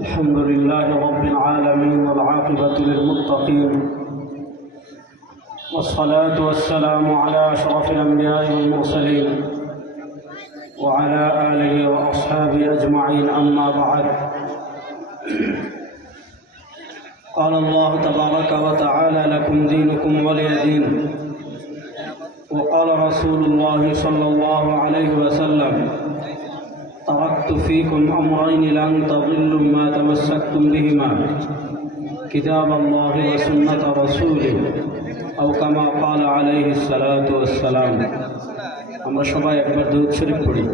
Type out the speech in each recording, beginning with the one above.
الحمد لله رب العالمين والعاقبة للمتقين، والصلاة والسلام على أشرف الأنبياء والمرسلين وعلى آله وأصحابه أجمعين، أما بعد. قال الله تبارك وتعالى: لكم دينكم ولي دين. وقال رسول الله صلى الله عليه وسلم: تركت فيكم أمرين لن تضلوا ما تمسكتم بهما، كتاب الله وسنة رسوله، أو كما قال عليه الصلاة والسلام. আমরা সবাই একবার দুরূদ শরীফ পড়ি।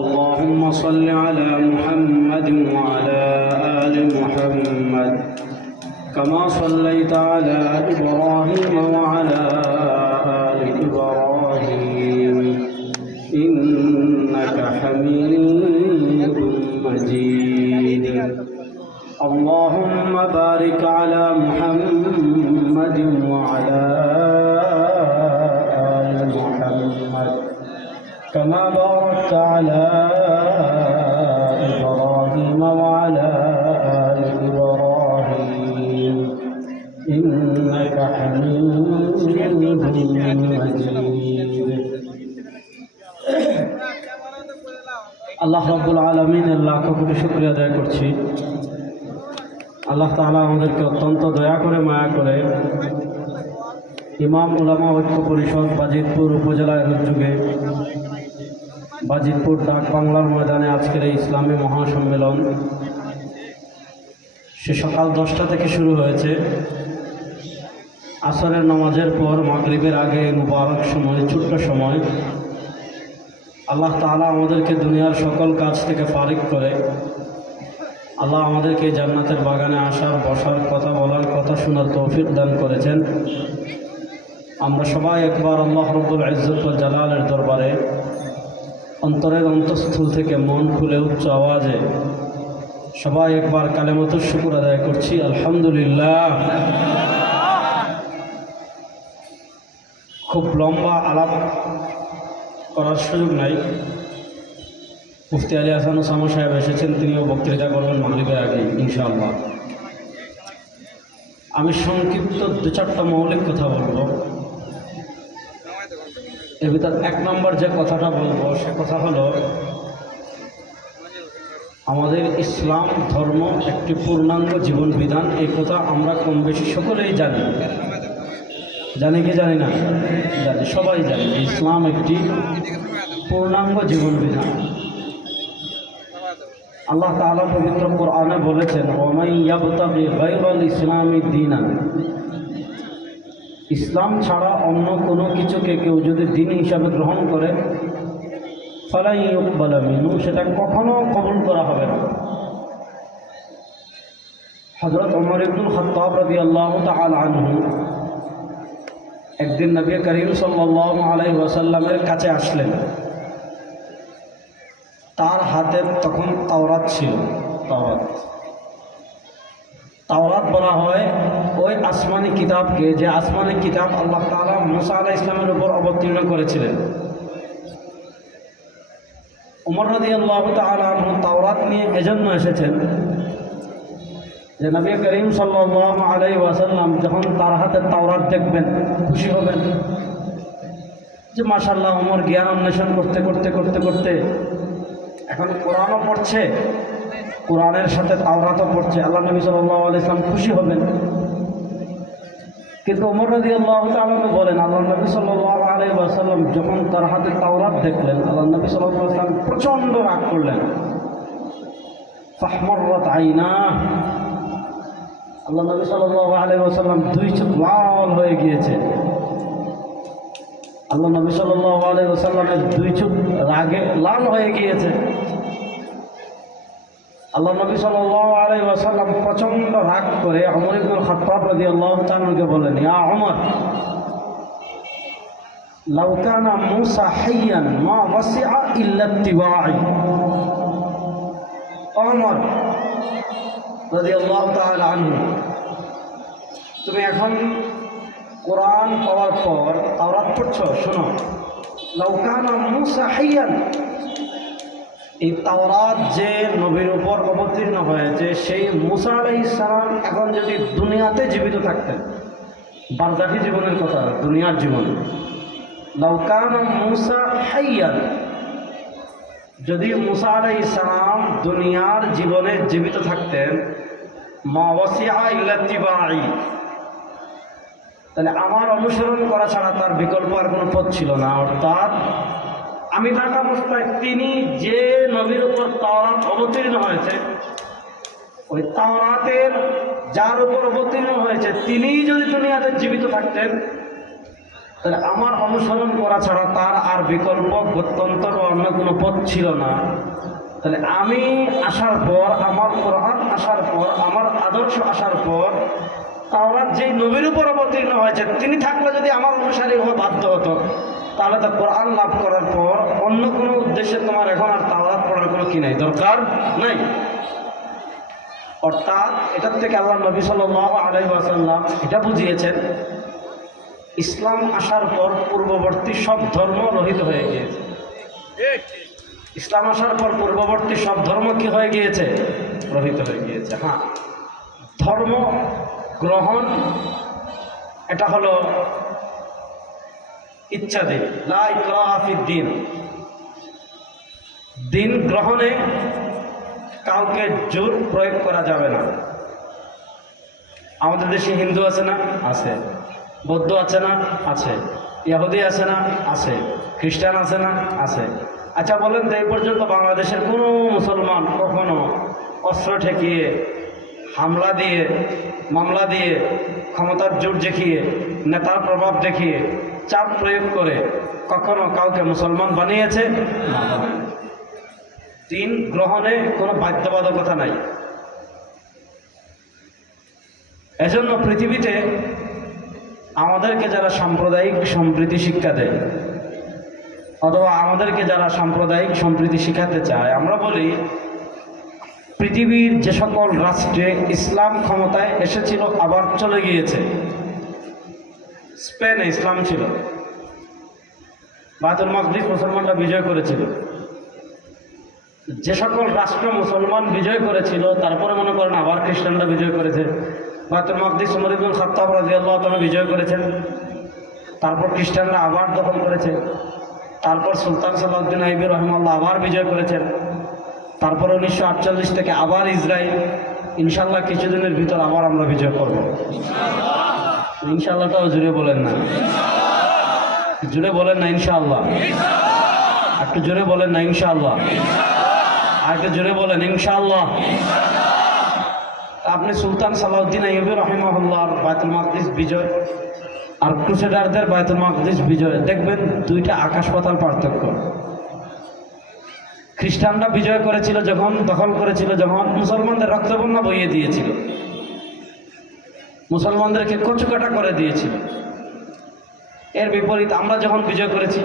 اللهم صل على محمد وعلى آل محمد كما صليت على إبراهيم وعلى آل إبراهيم إنك حميد مجيد. اللهم بارك على محمد وعلى آل محمد كما باركت على إبراهيم وعلى آل إبراهيم إنك حميد مجيد. আল্লাহ রাব্বুল আলামিনের লাখ কোটি শুকরিয়া আদায় করছি। আল্লাহ তাআলা আমাদেরকে অত্যন্ত দয়া করে মায়া করে ইমাম উলামা ঐক্য পরিষদ বাজিতপুর উপজেলার উদ্যোগে বাজিতপুর ডাক বাংলার ময়দানে আজকের এই ইসলামী মহাসম্মেলন সে সকাল 10টা থেকে শুরু হয়েছে। আসরের নামাজের পর মাগরিবের আগে মুবারক সময়, ছোট্ট সময় আল্লাহ তাআলা আমাদেরকে দুনিয়ার সকল কাজ থেকে ফারিগ করে আল্লাহ আমাদেরকে জান্নাতের বাগানে আসার, বসার, কথা বলার, কথা শোনার তৌফিক দান করেছেন। আমরা সবাই একবার আল্লাহ রব্বুল ইজ্জত ওয়াল জালালের দরবারে অন্তরের অন্তঃস্থল থেকে মন খুলে উচ্চ আওয়াজে সবাই একবার কালেমাতুশ শুকর আদায় করছি, আলহামদুলিল্লাহ। খুব লম্বা আলাপ করার সুযোগ নাই। মুফতি আলী হাসান ওসামা সাহেব এসেছেন, তিনিও বক্তৃতা করবেন মাগরিবের আগে ইনশাআল্লাহ। আমি সংক্ষিপ্ত 2-4টা মৌলিক কথা বলবো। এর ভিতর 1 নম্বর যে কথাটা বলবো সে কথা হলো, আমাদের ইসলাম ধর্ম একটি পূর্ণাঙ্গ জীবন বিধান। এই কথা আমরা কম বেশি সকলেই জানি। জানি কি জানি না? জানি, সবাই জানি ইসলাম একটি পূর্ণাঙ্গ জীবন বিধান। আল্লাহ তাআলা পবিত্র কোরআনে বলেছেন, ওয়ামান ইয়াবতাগি গায়রাল ইসলামি দীনান, ইসলাম ছাড়া অন্য কোনো কিছুকে কেউ যদি দিন হিসাবে গ্রহণ করে, ফালা ইউকবালা মিনহু, সেটা কখনো কবুল করা হবে না। হযরত ওমর ইবনুল খাত্তাব রাদিয়াল্লাহু তাআলা আনহু একদিন নবী করিম সাল্লাল্লাহু আলাইহি ওয়াসাল্লামের কাছে আসলেন। তার হাতে তখন তাওরাত ছিল। তাওরাত বলা হয় ওই আসমানি কিতাবকে, যে আসমানি কিতাব আল্লাহ তাআলা মুসা আলাইহিস সালামের উপর অবতীর্ণ করেছিলেন। ওমর রাদিয়াল্লাহু তাআলা আনহু তাওরাত নিয়ে এজন্য এসেছেন যে নবী করিম সাল্লাল্লাহু আলাইহি ওয়াসাল্লাম যখন তার হাতে তাওরাত দেখবেন খুশি হবেন যে মাশাআল্লাহ, ওমর জ্ঞান অন্বেষণ করতে করতে করতে করতে এখন কোরআনও পড়ছে, কোরআনের সাথে তাওরাতও পড়ছে। আল্লাহ নবী সাল্লাল্লাহু আলাইহি ওয়াসাল্লাম খুশি হবেন। কিন্তু ওমর রাদিয়াল্লাহু তাআলা বলেন, আল্লাহ নবী সাল্লাল্লাহু আলাইহি ওয়াসাল্লাম যখন তার হাতে তাওরাত দেখলেন, আল্লাহ নবী সাল্লাল্লাহু আলাইহি ওয়াসাল্লাম প্রচণ্ড রাগ করলেন। ফাহমাররাত আইনা, আল্লাহ নবী সাল্লাল্লাহু আলাইহি ওয়াসাল্লাম 2 চোখ লাল হয়ে গিয়েছে। আল্লাহ নবী সাল্লাল্লাহু আলাইহি ওয়াসাল্লামের 2 চোখ রাগে লাল হয়ে গিয়েছে। আল্লাহ নবী সাল্লাল্লাহু আলাইহি ওয়াসাল্লাম প্রচণ্ড রাগ করে ওমর ইবনুল খাত্তাব রাদিয়াল্লাহু তাআলাকে বলেন, ইয়া ওমর, লাউ কানা মূসা হাইয়ান মা ওয়াসিআ ইল্লা ইত্তিবা'i। ওমর রাদিয়াল্লাহু তাআলা আনহু, তুমি এখন কোরআন পাওয়ার পর তাওরাত পড়ছো, শোনো, লাউ কানা মূসা হাইয়ান, এই তাওরাত যে নবীর উপর অবতীর্ণ হয়েছে, সেই মুসা আলাইহিস সালাম এখন যদি দুনিয়াতে জীবিত থাকতেন, বারজাখী জীবনের কথা, দুনিয়ার জীবন, লাউ কানা মুসা হাইয়ান, যদি মুসা আলাইহিস সালাম দুনিয়ার জীবনে জীবিত থাকতেন, মা ওয়াসিআ ইল্লা ইত্তিবাই, তাহলে আমার অনুসরণ করা ছাড়া তার বিকল্প আর কোনো পথ ছিল না। অর্থাৎ আমি থাকা অবস্থায় তিনি যে নবীর উপর তাওরাত অবতীর্ণ হয়েছে, ওই তাওরাতের যার উপর অবতীর্ণ হয়েছে তিনিই যদি দুনিয়াতে জীবিত থাকতেন, তাহলে আমার অনুসরণ করা ছাড়া তার আর বিকল্প গত্যন্তর অন্য কোনো পথ ছিল না। তাহলে আমি আসার পর, আমার কোরআন আসার পর, আমার আদর্শ আসার পর, তাওরাত যেই নবীর উপর অবতীর্ণ হয়েছে তিনি থাকলে যদি আমার অনুসারী হওয়া বাধ্য হতো, তাহলে তো কোরআন লাভ করার পর অন্য কোনো উদ্দেশ্যে তোমার এখন আর তাওরাত পড়ার কোনো কি নাই, দরকার নাই। অর্থাৎ এটার থেকে আল্লাহ নবী সাল্লাল্লাহু আলাইহি ওয়াসাল্লাম এটা বুঝিয়েছেন, ইসলাম আসার পর পূর্ববর্তী সব ধর্ম রহিত হয়ে গিয়েছে। ইসলাম আসার পর পূর্ববর্তী সব ধর্ম কি হয়ে গিয়েছে? রহিত হয়ে গিয়েছে। হ্যাঁ, ধর্ম গ্রহণ এটা হলো ইচ্ছাধীন, লা ইকরাহা ফিদ-দীন। দিন গ্রহণে কাউকে জোর প্রয়োগ করা যাবে না। আমাদের দেশে হিন্দু আছে না? আছে। বৌদ্ধ আছে না? আছে। ইহুদি আছে না? আছে। খ্রিস্টান আছে না? আছে। আচ্ছা বলেন তো, এই পর্যন্ত বাংলাদেশের কোনো মুসলমান কখনো অস্ত্র ঠেকিয়ে, হামলা দিয়ে, মামলা দিয়ে, ক্ষমতার জোর দেখিয়ে, নেতার প্রভাব দেখিয়ে, চাপ প্রয়োগ করে কখনো কাউকে মুসলমান বানিয়েছে? না। দিন গ্রহণে কোনো বাধ্যবাধকতা নাই। এজন্য পৃথিবীতে আমাদেরকে যারা সাম্প্রদায়িক সম্প্রীতি শিক্ষা দেয়, অথবা আমাদেরকে যারা সাম্প্রদায়িক সম্প্রীতি শিখাতে চায়, আমরা বলি পৃথিবীর যে সকল রাষ্ট্রে ইসলাম ক্ষমতায় এসেছিল আবার চলে গিয়েছে। স্পেনে ইসলাম ছিল, বায়তুল মাকদিস মুসলমানরা বিজয় করেছিল। যে সকল রাষ্ট্র মুসলমান বিজয় করেছিল, তারপরে মনে করেন আবার খ্রিস্টানরা বিজয় করেছে। বায়তুল মাকদিস উমর ইবনে খাত্তাব রাদিয়াল্লাহু তাআলা বিজয় করেছেন, তারপর খ্রিস্টানরা আবার দখল করেছে, তারপর সুলতান সালাউদ্দিন আইয়ুবী রাহিমাহুল্লাহ আবার বিজয় করেছেন, তারপর 1948 থেকে আবার ইসরায়েল। ইনশাআল্লাহ কিছুদিনের ভিতর আবার আমরা বিজয় করব। ইনশাআল্লাহটাও জুড়ে বলেন না, জুড়ে বলেন না ইনশাআল্লাহ, একটু জোরে বলেন না ইনশাআল্লাহ, আর একটু জোরে বলেন ইনশাআল্লাহ। আপনি সুলতান সালাউদ্দিন আইয়ুবী রাহিমাহুল্লাহর বায়তুল মাকদিস বিজয় আর ক্রুসেডারদের বায়তুল মাকদিস বিজয়, দেখবেন দুইটা আকাশ পাতাল পার্থক্য। খ্রিস্টানরা বিজয় করেছিল যখন, দখল করেছিল যখন, মুসলমানদের রক্তবন্যা বইয়ে দিয়েছিল, মুসলমানদেরকে কচুকাটা করে দিয়েছিল। এর বিপরীত আমরা যখন বিজয় করেছি,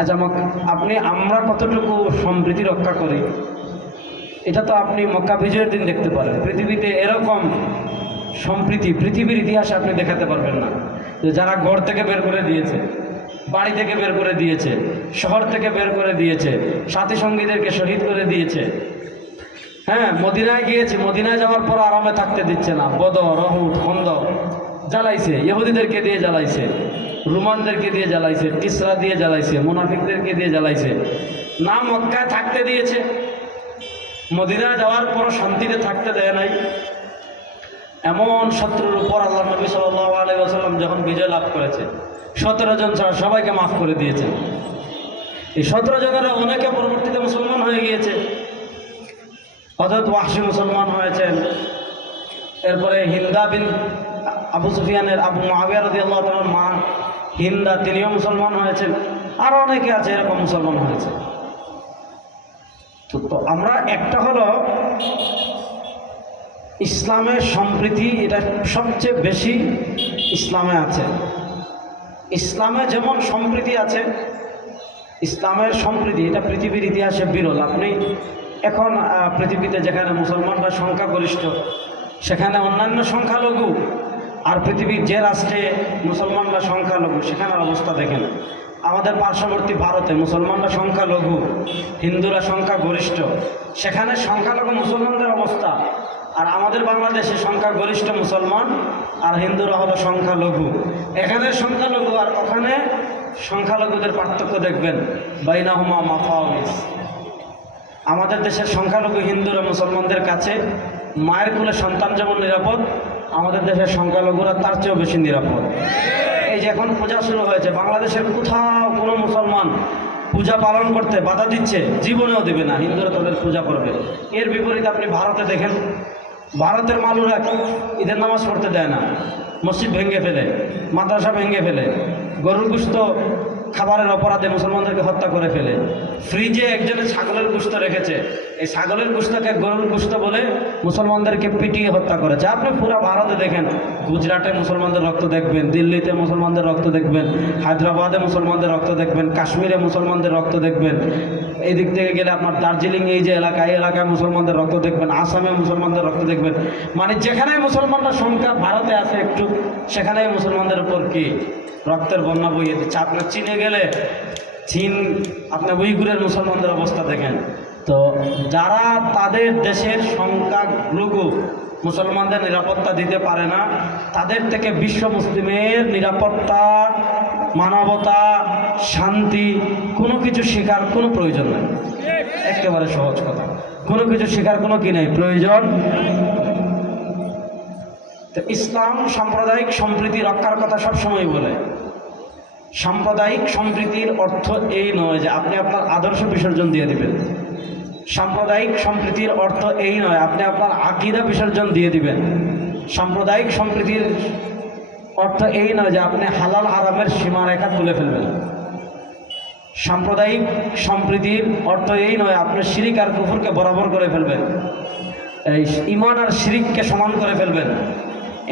আচ্ছা আমরা কতটুকু সম্প্রীতি রক্ষা করি এটা তো আপনি মক্কা বিজয়ের দিন দেখতে পারেন। পৃথিবীতে এরকম সম্প্রীতি পৃথিবীর ইতিহাসে আপনি দেখাতে পারবেন না, যে যারা ঘর থেকে বের করে দিয়েছে, বাড়ি থেকে বের করে দিয়েছে, শহর থেকে বের করে দিয়েছে, সাথী সঙ্গীদেরকে শহীদ করে দিয়েছে। হ্যাঁ, মদিনায় গিয়েছে, মদিনায় যাওয়ার পর আরামে থাকতে দিচ্ছে না, বদর, উহুদ, খন্দক জ্বালাইছে, ইহুদিদেরকে দিয়ে জ্বালাইছে, রোমানদেরকে দিয়ে জ্বালাইছে, কিসরা দিয়ে জ্বালাইছে, মুনাফিকদেরকে দিয়ে জ্বালাইছে। না মক্কায় থাকতে দিয়েছে, মদিনায় যাওয়ার পর শান্তিতে থাকতে দেয় নাই। এমন শত্রুর উপর আল্লাহ নবী সাল্লাল্লাহু আলাইহি ওয়াসাল্লাম যখন বিজয় লাভ করেছে, 17 জন ছাড়া সবাইকে মাফ করে দিয়েছে। এই 17 জনের অনেকে পরবর্তীতে মুসলমান হয়ে গিয়েছে। হযরত ওয়াহশী মুসলমান হয়েছেন, এরপরে হিন্দা বিন আবু সুফিয়ানের আবু মুআবিয়া রাদিয়াল্লাহু তাআলার মা হিন্দা, তিনিও মুসলমান হয়েছেন। আরও অনেকে আছে এরকম মুসলমান হয়েছে। তো আমরা একটা হলো ইসলামের সম্প্রীতি, এটা সবচেয়ে বেশি ইসলামে আছে। ইসলামে যেমন সম্প্রীতি আছে, ইসলামের সম্প্রীতি এটা পৃথিবীর ইতিহাসে বিরল। আপনি এখন পৃথিবীতে যেখানে মুসলমানরা সংখ্যাগরিষ্ঠ, সেখানে অন্যান্য সংখ্যালঘু, আর পৃথিবীর যে রাষ্ট্রে মুসলমানরা সংখ্যালঘু, সেখানের অবস্থা দেখেন। আমাদের পার্শ্ববর্তী ভারতে মুসলমানরা সংখ্যালঘু, হিন্দুরা সংখ্যা গরিষ্ঠ, সেখানে সংখ্যালঘু মুসলমানদের অবস্থা, আর আমাদের বাংলাদেশে সংখ্যা গরিষ্ঠ মুসলমান আর হিন্দুরা হলো সংখ্যালঘু। এখানে সংখ্যালঘু আর ওখানে সংখ্যালঘুদের পার্থক্য দেখবেন, বাইনাহুমা মাফাউইস। আমাদের দেশের সংখ্যালঘু হিন্দুরা মুসলমানদের কাছে মায়ের কোলে সন্তান যেমন নিরাপদ, আমাদের দেশের সংখ্যালঘুরা তার চেয়েও বেশি নিরাপদ। এই যে এখন পূজা শুরু হয়েছে, বাংলাদেশের কোথাও কোনো মুসলমান পূজা পালন করতে বাধা দিচ্ছে? জীবনেও দেবে না, হিন্দুরা তাদের পূজা করবে। এর বিপরীতে আপনি ভারতে দেখেন, ভারতের মালুরা ঈদের নামাজ পড়তে দেয় না, মসজিদ ভেঙে ফেলে, মাদ্রাসা ভেঙে ফেলে, গরুর গোশত খাবারের অপরাধে মুসলমানদেরকে হত্যা করে ফেলে। ফ্রিজে একজনে ছাগলের গোশত রেখেছে, এই ছাগলের গোশতকে গরুর গোশত বলে মুসলমানদেরকে পিটিয়ে হত্যা করেছে। আপনি পুরো ভারতে দেখেন, গুজরাটে মুসলমানদের রক্ত দেখবেন, দিল্লিতে মুসলমানদের রক্ত দেখবেন, হায়দ্রাবাদে মুসলমানদের রক্ত দেখবেন, কাশ্মীরে মুসলমানদের রক্ত দেখবেন, এই দিক থেকে গেলে আপনার দার্জিলিং এই যে এলাকায়, এই এলাকায় মুসলমানদের রক্ত দেখবেন, আসামে মুসলমানদের রক্ত দেখবেন। মানে যেখানে মুসলমানরা সংখ্যা ভারতে আছে একটু, সেখানে মুসলমানদের উপর কি রক্তের বন্যা বইয়ে দিচ্ছে। আপনার চীনে গেলে, চীন আপনার উইগুরের মুসলমানদের অবস্থা দেখেন। তো যারা তাদের দেশের সংখ্যালঘু মুসলমানদের নিরাপত্তা দিতে পারে না, তাদের থেকে বিশ্ব মুসলিমের নিরাপত্তা, মানবতা, শান্তি কোনো কিছু শেখার কোনো প্রয়োজন নেই। একেবারে সহজ কথা, কোনো কিছু শেখার কোনো কি নেই, প্রয়োজন। তো ইসলাম সাম্প্রদায়িক সম্প্রীতি রক্ষার কথা সবসময় বলে। সাম্প্রদায়িক সম্প্রীতির অর্থ এই নয় যে আপনি আপনার আদর্শ বিসর্জন দিয়ে দিবেন। সাম্প্রদায়িক সম্প্রীতির অর্থ এই নয় আপনি আপনার আকীদা বিসর্জন দিয়ে দিবেন। সাম্প্রদায়িক সম্প্রীতির অর্থ এই নয় যে আপনি হালাল হারামের সীমারেখা তুলে ফেলবেন। সাম্প্রদায়িক সম্প্রীতির অর্থ এই নয় আপনি শিরিক আর কুফরকে বরাবর করে ফেলবেন, এই ঈমান আর শিরিককে সমান করে ফেলবেন।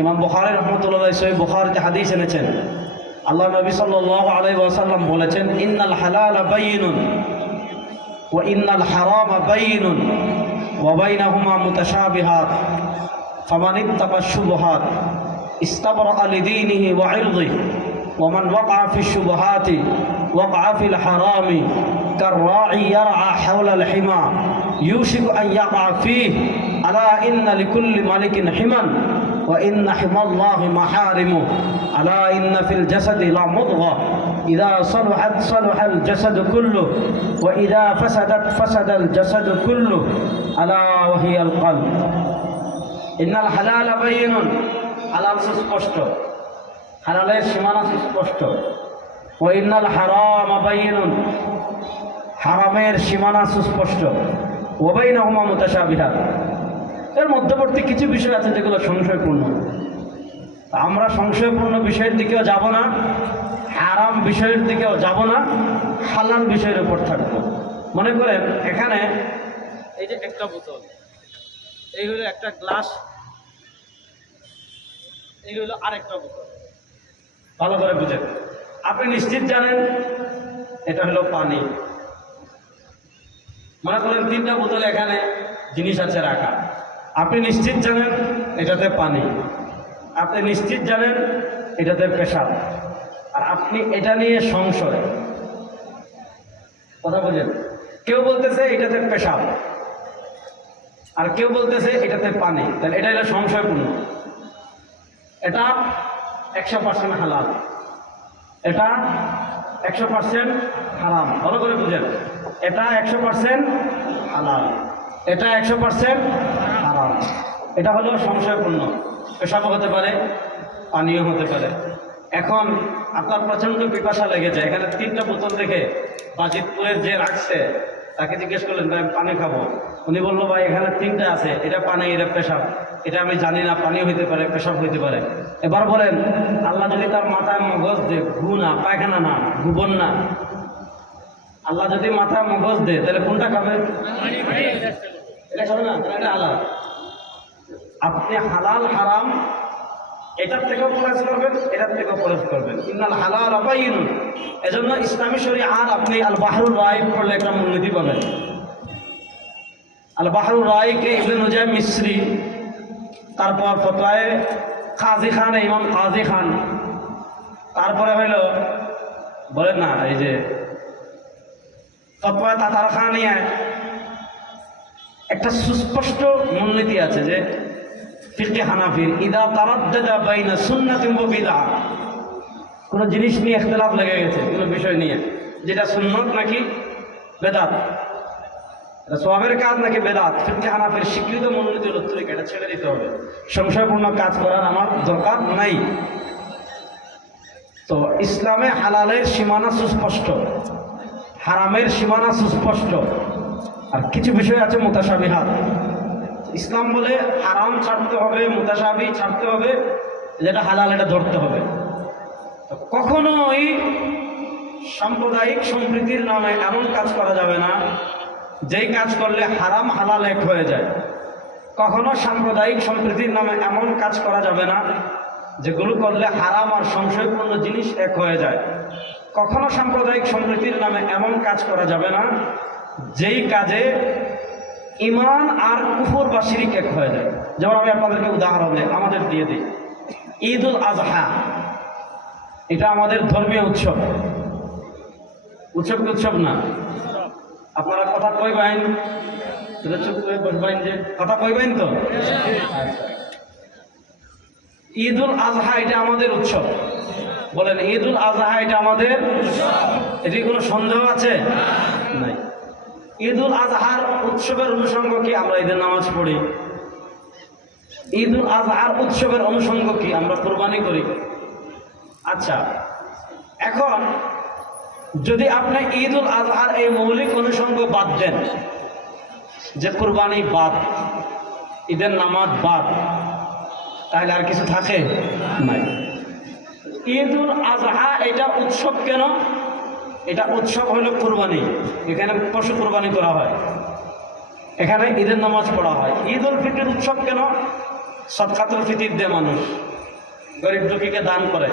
ইমাম বুখারী রাহমাতুল্লাহ সহিহ বুখারীতে হাদিস এনেছেন, আল্লাহ নবী সাল্লাল্লাহু আলাইহি ওয়াসাল্লাম বলেছেন, ইন্নাল হালালা বাইয়িনুন ওয়া ইন্নাল হারামা বাইয়িনুন ওয়া বাইনাহুমা মুতাশাবিহাত ফামান ইত্তাকা শুবহাত ইস্তাবরা লিদীনিহি ওয়া ইরদিহি ওয়া মান ওয়াকা ফিশ শুবহাতি ওয়াকা ফিল হারামি কাররাঈ ইয়ারআ হাওলাল হিমা ইউশিকু আন ইয়াকা ফীহি আলা ইন্না লিকুল্লি মালিকিন হিমান ওয়া ইন্না হিমাল্লাহি মাহারিমু আলা ইন্না ফিল জাসাদি লা মুদগা ইযা সালুহাত সালুহাল জাসাদু কুল্লু ওয়া ইযা ফাসাদাত ফাসাদাল জাসাদু কুল্লু আলা ওয়া হিয়াল কলব। ইন্নাল হালালা বাইয়িনুন, হালাল সুস্পষ্ট, হালালের সীমানা সুস্পষ্ট। ওয়া ইন্নাল হারামা বাইয়িনুন, হারামের সীমানা সুস্পষ্ট। ওয়া বাইনাহুমা মুতাশাবিহাত, এর মধ্যবর্তী কিছু বিষয় আছে যেগুলো সংশয়পূর্ণ। আমরা সংশয়পূর্ণ বিষয়ের দিকেও যাব না, হারাম বিষয়ের দিকেও যাব না, হালাল বিষয়ের উপর থাকবো। মনে করেন এখানে এই যে একটা বোতল, এই হলো একটা গ্লাস, এই হলো আরেকটা বোতল, ভালো করে বুঝেন। আপনি নিশ্চিত জানেন এটা হলো পানি। মনে করেন তিনটা বোতল এখানে জিনিস আছে রাখা, আপনি নিশ্চিত জানেন এটাতে পানি, আপনি নিশ্চিত জানেন এটাতে পেশাব, আর আপনি এটা নিয়ে সংশয়। কথা বলেন, কেউ বলতেছে এটাতে পেশাব আর কেউ বলতেছে এটাতে পানি, তাহলে এটা হলো সংশয়পূর্ণ। এটা 100% হালাল, এটা 100% হারাম। ভালো করে বুঝেন, এটা 100% হালাল, এটা 100% হারাম। এটা হলো সংশয়পূর্ণ, পেশাবও হতে পারে, পানীয় হতে পারে। এখন আপনার প্রচণ্ড পিপাসা লেগেছে, এখানে তিনটা বোতল দেখে বাজিতপুরের যে রাখছে তাকে জিজ্ঞেস করলেন ভাই পানি খাবো, উনি বললো ভাই এখানে তিনটা আছে, এটা পানি, এটা পেশাব, এটা আমি জানি না, পানিও হইতে পারে, পেশাব হইতে পারে। এবার বলেন আল্লাহ যদি তার মাথায় মগজ দে, ঘু না, পায়খানা না, ভুবন না, আল্লাহ যদি মাথায় মগজ দে তাহলে কোনটা খাবেন? এটা খাবে না, এটা হালাল। আপনি হালাল হারাম এটার থেকেও পরেজ করবেন, এটার থেকেও পরেজ করবেন। ইন্নাল হালাল বাইয়িনুন। এজন্য ইসলামী শরীআত আপনি আল বাহরুর রাইক পড়লে একটা মূলনীতি পাবেন। আল বাহরুর রাইকে ইবনে নুজাym মিসরি, তারপর ফতোয়ায়ে কাজী খান, ইমাম কাজী খান, তারপরে হইল বলেন না, এই যে ফতোয়া তাতারখানিয়ায় একটা সুস্পষ্ট মূলনীতি আছে যে ফিকহে হানাফির ইদা তারাদ্দাদা বাইনা সুন্নাতিন ওয়া বিদআহ, কোনো জিনিস নিয়ে ইখতিলাফ লেগে গেছে, কোনো বিষয় নিয়ে, যেটা সুন্নত নাকি বেদাত, এটা সওয়াবের কাজ নাকি বেদাত, ফিকহে হানাফির স্বীকৃত মূলনীতি হলো তরিকা, এটা ছেড়ে দিতে হবে, সংশয়পূর্ণ কাজ করার আমার দরকার নাই। তো ইসলামে হালালের সীমানা সুস্পষ্ট, হারামের সীমানা সুস্পষ্ট, আর কিছু বিষয় আছে মুতাশাবিহাত। ইসলাম বলে হারাম ছাড়তে হবে, মুতাশাবি ছাড়তে হবে, যেটা হালাল এটা ধরতে হবে। কখনোই সাম্প্রদায়িক সম্প্রীতির নামে এমন কাজ করা যাবে না যেই কাজ করলে হারাম হালাল এক হয়ে যায়। কখনো সাম্প্রদায়িক সম্প্রীতির নামে এমন কাজ করা যাবে না যেগুলো করলে হারাম আর সংশয়পূর্ণ জিনিস এক হয়ে যায়। কখনো সাম্প্রদায়িক সম্প্রীতির নামে এমন কাজ করা যাবে না যেই কাজে ঈমান আর কুফর বা শিরিক এক হয়ে যায়। যেমন আমি আপনাদেরকে উদাহরণ দিই, আমাদের দিয়ে দিই, ঈদ উল আজহা, এটা আমাদের ধর্মীয় উৎসব। উৎসব কি উৎসব না? আপনারা কথা কইবেন, চুপ করে বসবেন, যে কথা কইবেন তো। ঈদ উল আজহা এটা আমাদের উৎসব, বলেন ঈদ উল আজহা এটা আমাদের, এটি কোনো সন্দেহ আছে? নাই। ঈদ উল আজহার উৎসবের অনুষঙ্গ কি? আমরা ঈদের নামাজ পড়ি। ঈদ উল আজহার উৎসবের অনুষঙ্গ কি? আমরা কুরবানি করি। আচ্ছা, এখন যদি আপনি ঈদ উল আজহার এই মৌলিক অনুষঙ্গ বাদ দেন, যে কুরবানি বাদ, ঈদের নামাজ বাদ, তাহলে আর কিছু থাকে নাই। ঈদ উল আজহা এটা উৎসব কেন? এটা উৎসব হলো কুরবানি, এখানে পশু কুরবানি করা হয়, এখানে ঈদের নামাজ পড়া হয়। ঈদ উল ফিতর উৎসব কেন? সদকাতুল ফিতর দেয় মানুষ, গরিব দুঃখীকে দান করে,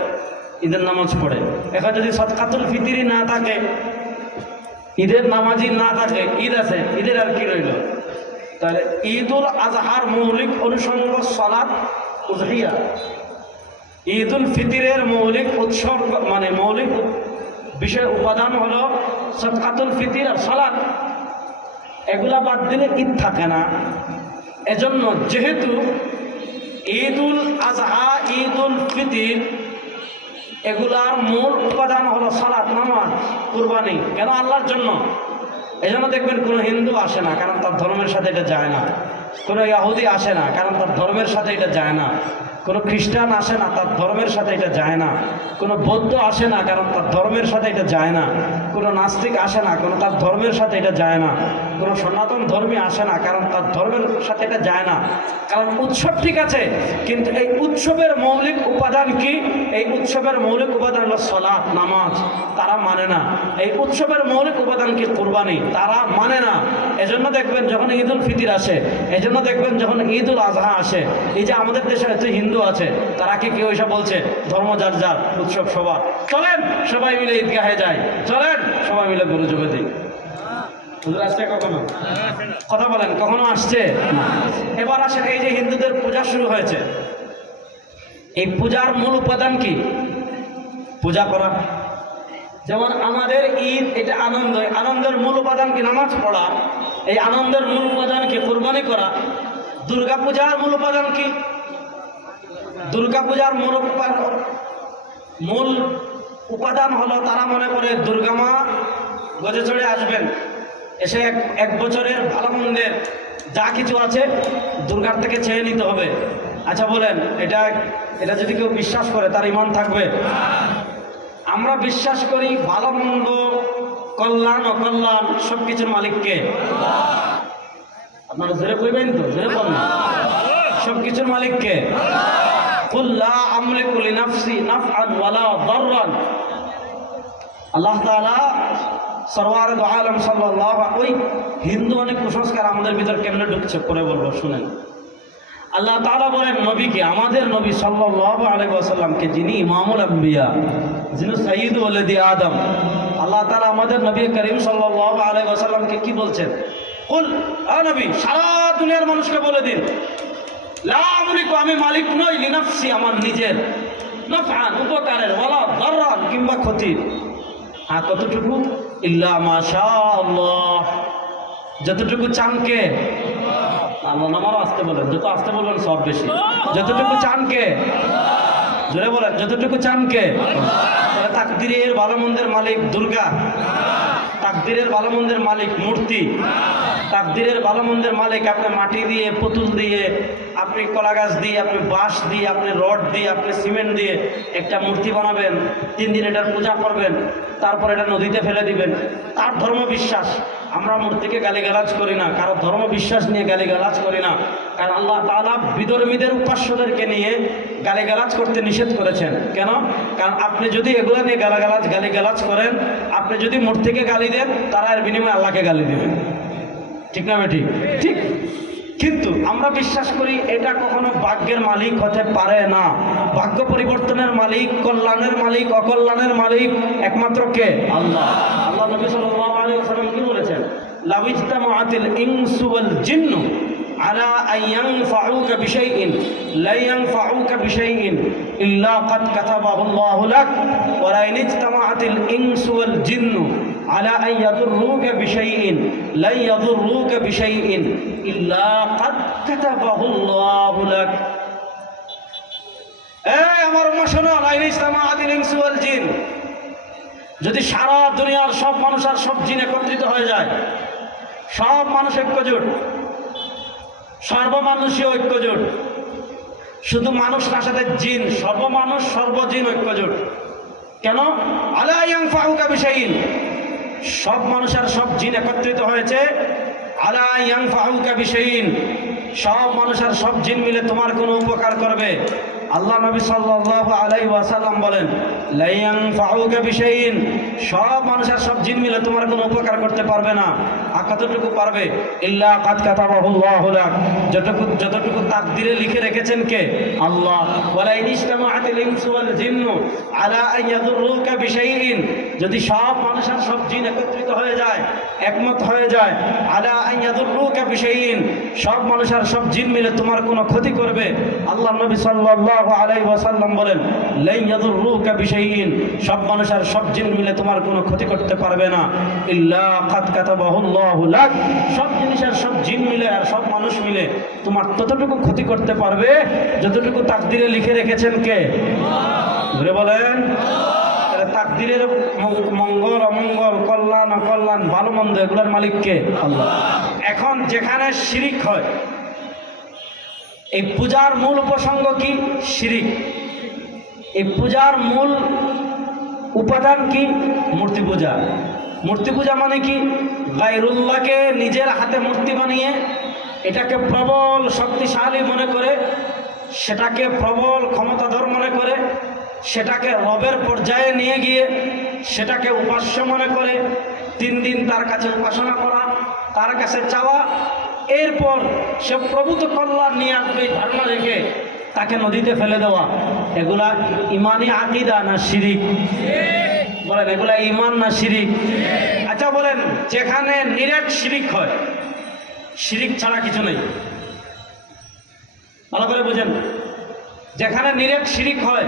ঈদের নামাজ পড়ে। এখন যদি সদকাতুল ফিতরই না থাকে, ঈদের নামাজই না থাকে, ঈদ আছে, ঈদের আর কি রইল? তাহলে ঈদ উল আজহার মৌলিক অনুষঙ্গ সালাত উযহিয়া, ঈদ উল ফিতরের মৌলিক উৎসব মানে মৌলিক বিষয় উপাদান হলো সদকাতুল ফিতর আর সালাত। এগুলা বাদ দিলে ঈদ থাকে না। এজন্য যেহেতু ঈদ উল আজহা, ঈদ উল ফিতর এগুলার মূল উপাদান হলো সালাত, নামাজ, কুরবানি, কেন? আল্লাহর জন্য। এজন্য দেখবেন কোনো হিন্দু আসে না, কারণ তার ধর্মের সাথে এটা যায় না। কোনো ইহুদি আসে না, কারণ তার ধর্মের সাথে এটা যায় না। কোনো খ্রিস্টান আসে না, তার ধর্মের সাথে এটা যায় না। কোনো বৌদ্ধ আসে না, কারণ তার ধর্মের সাথে এটা যায় না। কোনো নাস্তিক আসে না, কারণ তার ধর্মের সাথে এটা যায় না। কোনো সনাতন ধর্মী আসে না, কারণ তার ধর্মের সাথে এটা যায় না। কারণ উৎসব ঠিক আছে, কিন্তু এই উৎসবের মৌলিক উপাদান কি? এই উৎসবের মৌলিক উপাদান হলো সালাত, নামাজ, তারা মানে না। এই উৎসবের মৌলিক উপাদান কি? কুরবানি, তারা মানে না। এজন্য দেখবেন যখন ঈদ উল ফিতর আসে, এজন্য দেখবেন যখন ঈদ উল আজহা আসে, এই যে আমাদের দেশে এত হিন্দু আছে, তারা কি কেউ এসে বলছে ধর্ম যার যার, উৎসব সবার, চলেন সবাই মিলে ঈদগাহে যায়, চলেন সবাই মিলে গরু জবে দিই? আসছে কখনো? কথা বলেন, কখনো আসছে? এবার আসেন, এই যে হিন্দুদের পূজা শুরু হয়েছে, এই পূজার মূল উপাদান কি? পূজা করা। যেমন আমাদের ঈদ, এটা আনন্দ, আনন্দের মূল উপাদান কি? নামাজ পড়া। এই আনন্দের মূল উপাদান কি? কুরবানি করা। দুর্গা পূজার মূল উপাদান কি? দুর্গা পূজার মূল উপাদান হলো, তারা মনে করে দুর্গা মা গজে চড়ে আসবেন, এসে এক বছরের ভালো মন্দের যা কিছু আছে দুর্গার থেকে চেয়ে নিতে হবে। আচ্ছা বলেন, এটা যদি কেউ বিশ্বাস করে তার ঈমান থাকবে? আমরা বিশ্বাস করি ভালো মন্দ, কল্যাণ অকল্যাণ সব কিছুর মালিককে। আপনারা জোরে কইবেন তো? জোরে বলেন। সব কিছুর মালিককে। কুল লা আমলিকু লিনাফসি নাফআন ওয়ালা দাররান। আল্লাহ তাআলা সরওয়ার দু আলম সাল্লাল্লাহু আলাইহি, ওই হিন্দু অনেক কুসংস্কার আমাদের ভিতর কেমনে ঢুকছে করে বলবো, শুনেন। আল্লাহ তাআলা বলেন নবীকে, আমাদের নবী সাল্লাল্লাহু আলাইহি ওয়াসাল্লামকে, যিনি ইমামুল আম্বিয়া, যিনি সাইয়্যিদু ওয়ালাদি আদম, আল্লাহ তাআলা আমাদের নবী করিম সাল্লাল্লাহু আলাইহি ওয়াসাল্লামকে কি বলছেন? কুল, ও নবী, সারা দুনিয়ার মানুষকে বলে দিন, লা আমলিকু, আমি মালিক নই, লিনাফসি, আমার নিজের, নাফআন, উপকারের, ওয়ালা দাররান, কিংবা ক্ষতির। হ্যাঁ, কতটুকু? ইল্লা মাশাআল্লাহ, যতটুকু চান কে? আল্লাহ। নামারও আসতে বলেন, যত আসতে বলবেন সব বেশি। যতটুকু চান কে? জোরে বলেন, যতটুকু চান কে? তাকদীরের ভালো মন্দের মালিক দুর্গা, তাকদীরের ভালো মন্দের মালিক মূর্তি, তাকদীরের ভালো মন্দের মালিক আপনি মাটি দিয়ে, পুতুল দিয়ে, আপনি কলা গাছ দিয়ে, আপনি বাঁশ দিয়ে, আপনি রড দিয়ে, আপনি সিমেন্ট দিয়ে একটা মূর্তি বানাবেন, 3 দিন এটার পূজা করবেন, তারপর এটা নদীতে ফেলে দিবেন। তার ধর্ম বিশ্বাস। আমরা মূর্তিকে গালিগালাজ করি না, কারো ধর্ম বিশ্বাস নিয়ে গালিগালাজ করি না, কারণ আল্লাহ তাআলা বিধর্মীদের উপাস্যদেরকে নিয়ে গালিগালাজ করতে নিষেধ করেছেন। কেন? কারণ আপনি যদি এগুলো নিয়ে গালিগালাজ করেন, আপনি যদি মূর্তিকে গালি দেন, তারা এর বিনিময়ে আল্লাহকে গালি দেবেন। ঠিক না ঠিক? ঠিক। কিন্তু আমরা বিশ্বাস করি এটা কখনো ভাগ্যের মালিক হতে পারে না। ভাগ্য পরিবর্তনের মালিক, কল্যাণের মালিক, অকল্যাণের মালিক একমাত্র কে? আল্লাহ। আল্লাহ নবী সাল্লাল্লাহু আলাইহি ওয়াসাল্লাম কি বলেছেন? লাউ ইজতামাআতিল ইনসু ওয়াল জিন্নু আলা আন ইয়ানফাউকা বিশাইইন লা ইয়ানফাউকা বিশাইইন ইল্লা ক্বাদ কাতাবাহু আল্লাহু লাক ওয়া লা ইজতামাআতিল ইনসু ওয়াল জিন্নু আলা আন ইয়াদুররুকা বিশাইইন লা ইয়াদুররুকা বিশাইইন ইল্লা ক্বাদ কাতাবাহু আল্লাহু লাক। এই আমার উম্মাহ শোনো, লা ইজতামাআতিল ইনসু ওয়াল জিন, যদি সারা দুনিয়ার সব মানুষ আর সব জিন একত্রিত হয়ে যায়, সব মানুষ ঐক্যজোট, সর্বমানুষীয় ঐক্যজোট, শুধু মানুষ না, সাথে জিন, সর্বমানুষ সর্বজিন ঐক্যজোট। কেন? আলা ইয়ানফাউকা বিশাইইন, সব মানুষ আর সব জিন একত্রিত হয়েছে। আলা ইয়ানফাউকা বিশাইইন, সব মানুষ আর সব জিন মিলে তোমার কোনো উপকার করবে। আল্লাহ নবী সাল্লাল্লাহু আলাইহি ওয়াসাল্লাম বলেন, লা ইয়ানফাউকা বিশাইইন, সব মানুষ আর সব জিন মিলে তোমার কোনো উপকার করতে পারবে না। আর কতটুকু পারবে? ইল্লা ক্বাদ কাতাবাহু আল্লাহু লাক, যতটুকু তাকদীরে লিখে রেখেছেন কে? আল্লাহ। ওয়ালা ইজতামাআতিল ইনসু ওয়াল জিন্নু আলা আন ইয়াদুররুকা বিশাইইন, যদি সব মানুষ আর সব জিন একত্রিত হয়ে যায়, একমত হয়ে যায়, আলা আন ইয়াদুররুকা বিশাইইন, সব মানুষ আর সব জিন মিলে তোমার কোনো ক্ষতি করবে, আল্লাহ নবী সাল্লাল্লাহু আলাইহি ওয়াসাল্লাম বলেন, লা ইয়াদুররুকা বিশাইইন, সব মানুষ আর সব জিন মিলে তোমার কোনো ক্ষতি করতে পারবে না, ইল্লা ক্বাদ কাতাবাহু আল্লাহু লাক, সব জিনিস আর সব জিন মিলে আর সব মানুষ মিলে তোমার ততটুকু ক্ষতি করতে পারবে যতটুকু তাকদীরে লিখে রেখেছেন কে? ধরে বলেন। তাকদীরের মঙ্গল অমঙ্গল, কল্যাণ অকল্যাণ, ভালো মন্দ, এগুলোর মালিক কে? আল্লাহ। এখন যেখানে শিরিক হয়, এই পূজার মূল উপসঙ্গ কি? শিরিক। এই পূজার মূল উপাদান কি? মূর্তি পূজা। মূর্তি পূজা মানে কি? গায়রুল্লাহকে নিজের হাতে মূর্তি বানিয়ে এটাকে প্রবল শক্তিশালী মনে করে, সেটাকে প্রবল ক্ষমতাধর মনে করে, সেটাকে রবের পর্যায়ে নিয়ে গিয়ে সেটাকে উপাস্য মনে করে 3 দিন তার কাছে উপাসনা করা, তার কাছে চাওয়া, এরপর সে প্রভূত কল্যাণ নিয়ে আসবে ধারণা রেখে তাকে নদীতে ফেলে দেওয়া। এগুলা ইমানি আকীদা না শিরিক? বলেন, এগুলা ইমান না শিরিক? আচ্ছা বলেন, যেখানে নিরেট শিরিক হয়, শিরিক ছাড়া কিছু নেই, ভালো করে বুঝেন, যেখানে নিরেট শিরিক হয়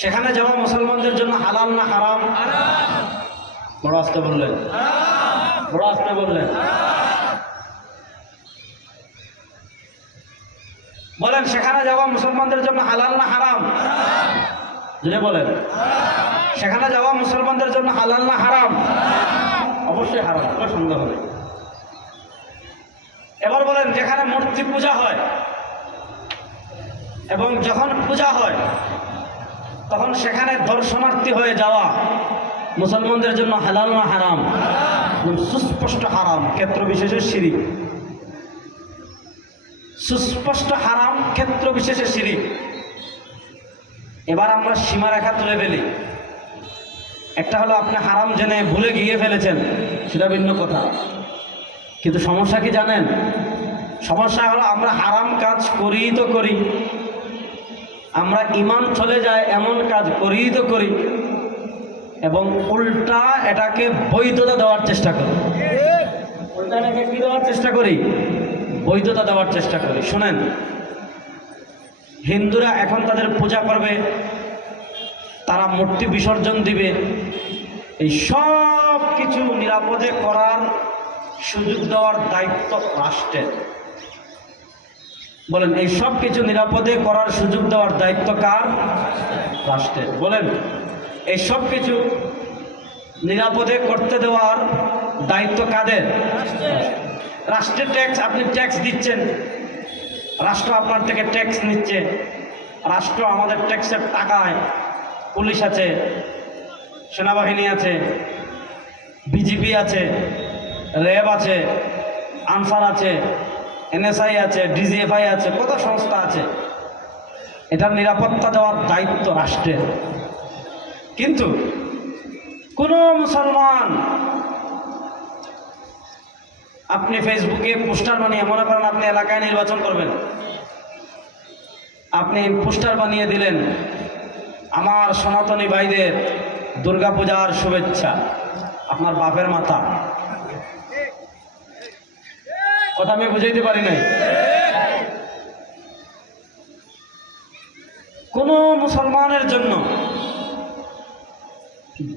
সেখানে যাওয়া মুসলমানদের জন্য হালাল না হারাম? বড় আস্তে বললেন, বড় আস্তে বললেন। বলেন, সেখানে যাওয়া মুসলমানদের জন্য হালাল না হারাম? যদি বলেন, সেখানে যাওয়া মুসলমানদের জন্য হালাল না হারাম? অবশ্যই হারাম, কোনো সন্দেহ নেই। এবার বলেন, যেখানে মূর্তি পূজা হয় এবং যখন পূজা হয় তখন সেখানে দর্শনার্থী হয়ে যাওয়া মুসলমানদের জন্য হালাল না হারাম? সুস্পষ্ট হারাম, ক্ষেত্র বিশেষে শিরিক। সুস্পষ্ট হারাম, ক্ষেত্র বিশেষে শিরিক। এবার আমরা সীমারেখা তুলে ফেলি। একটা হলো আপনি হারাম জেনে ভুলে গিয়ে ফেলেছেন, সেটা ভিন্ন কথা, কিন্তু সমস্যা কি জানেন? সমস্যা হলো আমরা হারাম কাজ করি তো করি, আমরা ইমান চলে যায় এমন কাজ করি তো করি, এবং উল্টা এটাকে বৈধতা দেওয়ার চেষ্টা করি। উল্টা এটাকে কি দেওয়ার চেষ্টা করি? বৈধতা দেওয়ার চেষ্টা করি। শোনেন, হিন্দুরা এখন তাদের পূজা করবে, তারা মূর্তি বিসর্জন দিবে, এই সব কিছু নিরাপদে করার সুযোগ দেওয়ার দায়িত্ব রাষ্ট্রের। বলেন, এই সব কিছু নিরাপদে করার সুযোগ দেওয়ার দায়িত্ব কার? রাষ্ট্রের। বলেন, এই সব কিছু নিরাপদে করতে দেওয়ার দায়িত্ব কাদের? রাষ্ট্রের ট্যাক্স। আপনি ট্যাক্স দিচ্ছেন, রাষ্ট্র আপনার থেকে ট্যাক্স নিচ্ছে, রাষ্ট্র আমাদের ট্যাক্সের টাকায় পুলিশ আছে, সেনাবাহিনী আছে, বিজিবি আছে, র্যাব আছে, আনসার আছে, এনএসআই আছে, ডিজিএফআই আছে, কত সংস্থা আছে। এটার নিরাপত্তা দেওয়ার দায়িত্ব রাষ্ট্রের। কিন্তু কোনো মুসলমান, আপনি ফেসবুকে পোস্টার বানিয়ে, মনে করেন আপনি এলাকায় নির্বাচন করবেন, আপনি পোস্টার বানিয়ে দিলেন, আমার সনাতনী ভাইদের দুর্গাপূজার শুভেচ্ছা। আপনার বাপের মাথা। কথা আমি বুঝাইতে পারি নাই। কোন মুসলমানের জন্য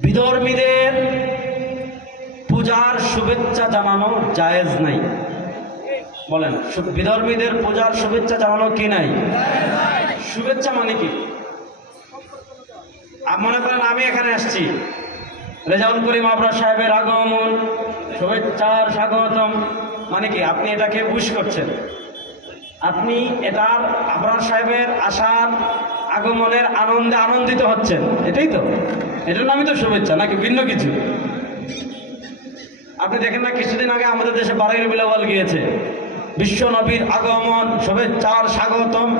বিধর্মীদের পূজার শুভেচ্ছা জানানো জায়েজ নাই। বলেন, বিধর্মীদের পূজার শুভেচ্ছা জানানো কি নাই? শুভেচ্ছা মানে কি? মনে করেন আমি এখানে আসছি, রেজাউল করিম আবরার সাহেবের আগমন, শুভেচ্ছার স্বাগতম, মানে কি? আপনি এটাকে উইশ করছেন, আপনি এটার আবরার সাহেবের আসার আগমনের আনন্দে আনন্দিত হচ্ছেন, এটাই তো? এটার নামই তো শুভেচ্ছা, নাকি ভিন্ন কিছু? আপনি দেখেন না, কিছুদিন আগে আমাদের দেশে 12 রবিউল আউয়াল গিয়েছে, বিশ্ব নবীর আগমন, শুভেচ্ছার স্বাগতম,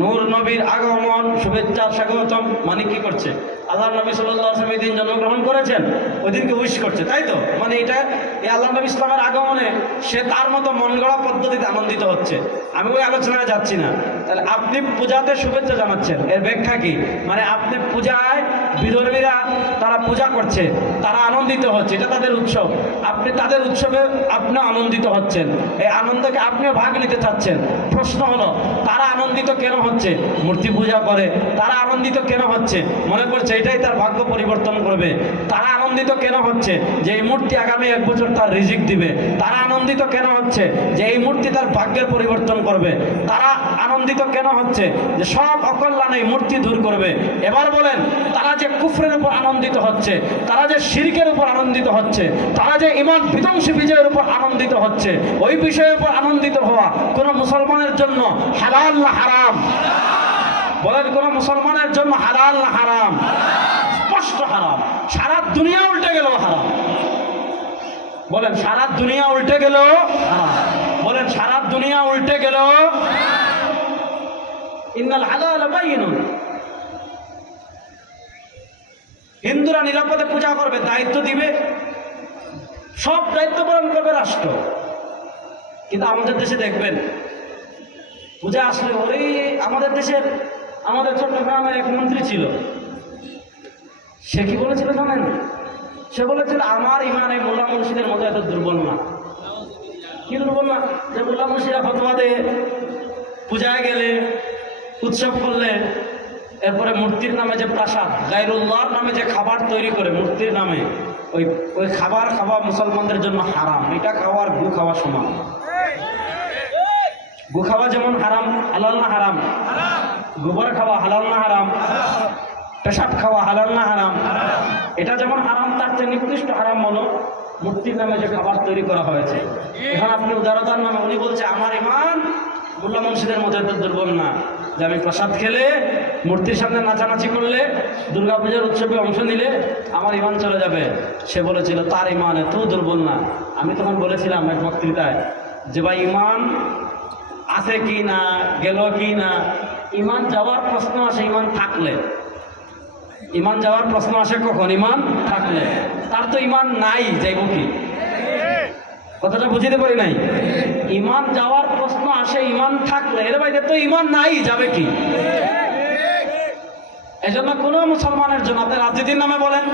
নূর নবীর আগমন, শুভেচ্ছার স্বাগতম, মানে কি করছে? আল্লাহ নবী সাল্লাল্লাহু আলাইহি ওয়াসাল্লাম দিন জন্মগ্রহণ করেছেন, ওই দিনকে উইশ করছে, তাই তো? মানে এটা এই আল্লাহ নবী ইসলামের আগমনে সে তার মতো মন গড়া পদ্ধতিতে আনন্দিত হচ্ছে। আমি ওই আলোচনায় যাচ্ছি না। তাহলে আপনি পূজাতে শুভেচ্ছা জানাচ্ছেন, এর ব্যাখ্যা কি? মানে আপনি পূজায়, বিধর্মীরা তারা পূজা করছে, তারা আনন্দিত হচ্ছে, এটা তাদের উৎসব, আপনি তাদের উৎসবে আপনিও আনন্দিত হচ্ছেন, এই আনন্দকে আপনিও ভাগ নিতে চাচ্ছেন। প্রশ্ন হলো, তারা আনন্দিত কেন হচ্ছে? মূর্তি পূজা করে তারা আনন্দিত কেন হচ্ছে? মনে করছে এটাই তার ভাগ্য পরিবর্তন করবে। তারা আনন্দিত কেন হচ্ছে? যে এই মূর্তি আগামী 1 বছর তার রিজিক দিবে। তারা আনন্দিত কেন হচ্ছে? যে এই মূর্তি তার ভাগ্যের পরিবর্তন করবে। তারা আনন্দিত কেন হচ্ছে? যে সব অকল্যাণ এই মূর্তি দূর করবে। এবার বলেন, তারা যে কুফরের উপর আনন্দিত হচ্ছে, তারা যে শিরকের উপর আনন্দিত হচ্ছে, তারা যে ঈমান বিধ্বংসী বিজয়ের উপর আনন্দিত হচ্ছে, ওই বিষয়ের উপর আনন্দিত হওয়া কোন মুসলমানের জন্য হালাল না হারাম? বলেন, কোন মুসলমানের জন্য হালাল না হারাম? স্পষ্ট হারাম। সারা দুনিয়া উল্টে গেল হারাম। বলেন, সারা দুনিয়া উল্টে গেল হারাম। বলেন, সারা দুনিয়া উল্টে গেল। ইন্নাল হালাল বাইয়িনুন। হিন্দুরা নিরাপদে পূজা করবে, দায়িত্ব দিবে, সব দায়িত্ব পালন করবে রাষ্ট্র। কিন্তু আমাদের দেশে দেখবেন, পূজা আসলে ওরে, আমাদের চট্টগ্রামের এক মন্ত্রী ছিল, সে কি বলেছিল জানেন? সে বলেছিল, আমার ইমান এই মোল্লা মুর্শিদের মতো এত দুর্বল না। কি দুর্বল না? যে মোল্লা মুর্শিদরা ফতোয়া দেয়, পূজায় গেলে, উৎসব করলে, এরপরে মূর্তির নামে যে প্রাসাদ, গায়রুল্লাহর নামে যে খাবার তৈরি করে মূর্তির নামে, ওই খাবার খাওয়া মুসলমানদের জন্য হারাম। এটা খাওয়ার গু খাওয়া সমান। গু খাওয়া যেমন হারাম, হালাল না হারাম? গোবর খাওয়া হালাল না হারাম? পেশাব খাওয়া হালাল না হারাম? এটা যেমন হারাম, তার চেয়ে নির্দিষ্ট হারাম হলো মূর্তির নামে যে খাবার তৈরি করা হয়েছে। এখন আপনি উদারতার নামে, উনি বলছে আমার ইমান মোল্লা মুর্শিদের মতো এত দুর্বল না, যে আমি প্রসাদ খেলে, মূর্তির সামনে নাচানাচি করলে, দুর্গাপূজার উৎসবে অংশ নিলে আমার ইমান চলে যাবে। সে বলেছিল তার ইমান এত দুর্বল না। আমি তখন বলেছিলাম এক বক্তৃতায় যে ভাই, ইমান আছে কি না, গেল কি না, ইমান যাওয়ার প্রশ্ন আসে ইমান থাকলে। ইমান যাওয়ার প্রশ্ন আসে কখন? ইমান থাকলে। তার তো ইমান নাই, যাইব কি? কথাটা বুঝিতে পারি নাই। ইমান যাওয়ার প্রশ্ন আসে ইমান থাকলে। এর বাইরে তো ইমান নাই, যাবে কি? এই জন্য কোনো মুসলমানের জন্য, আপনি রাজনীতির নামে বলেন,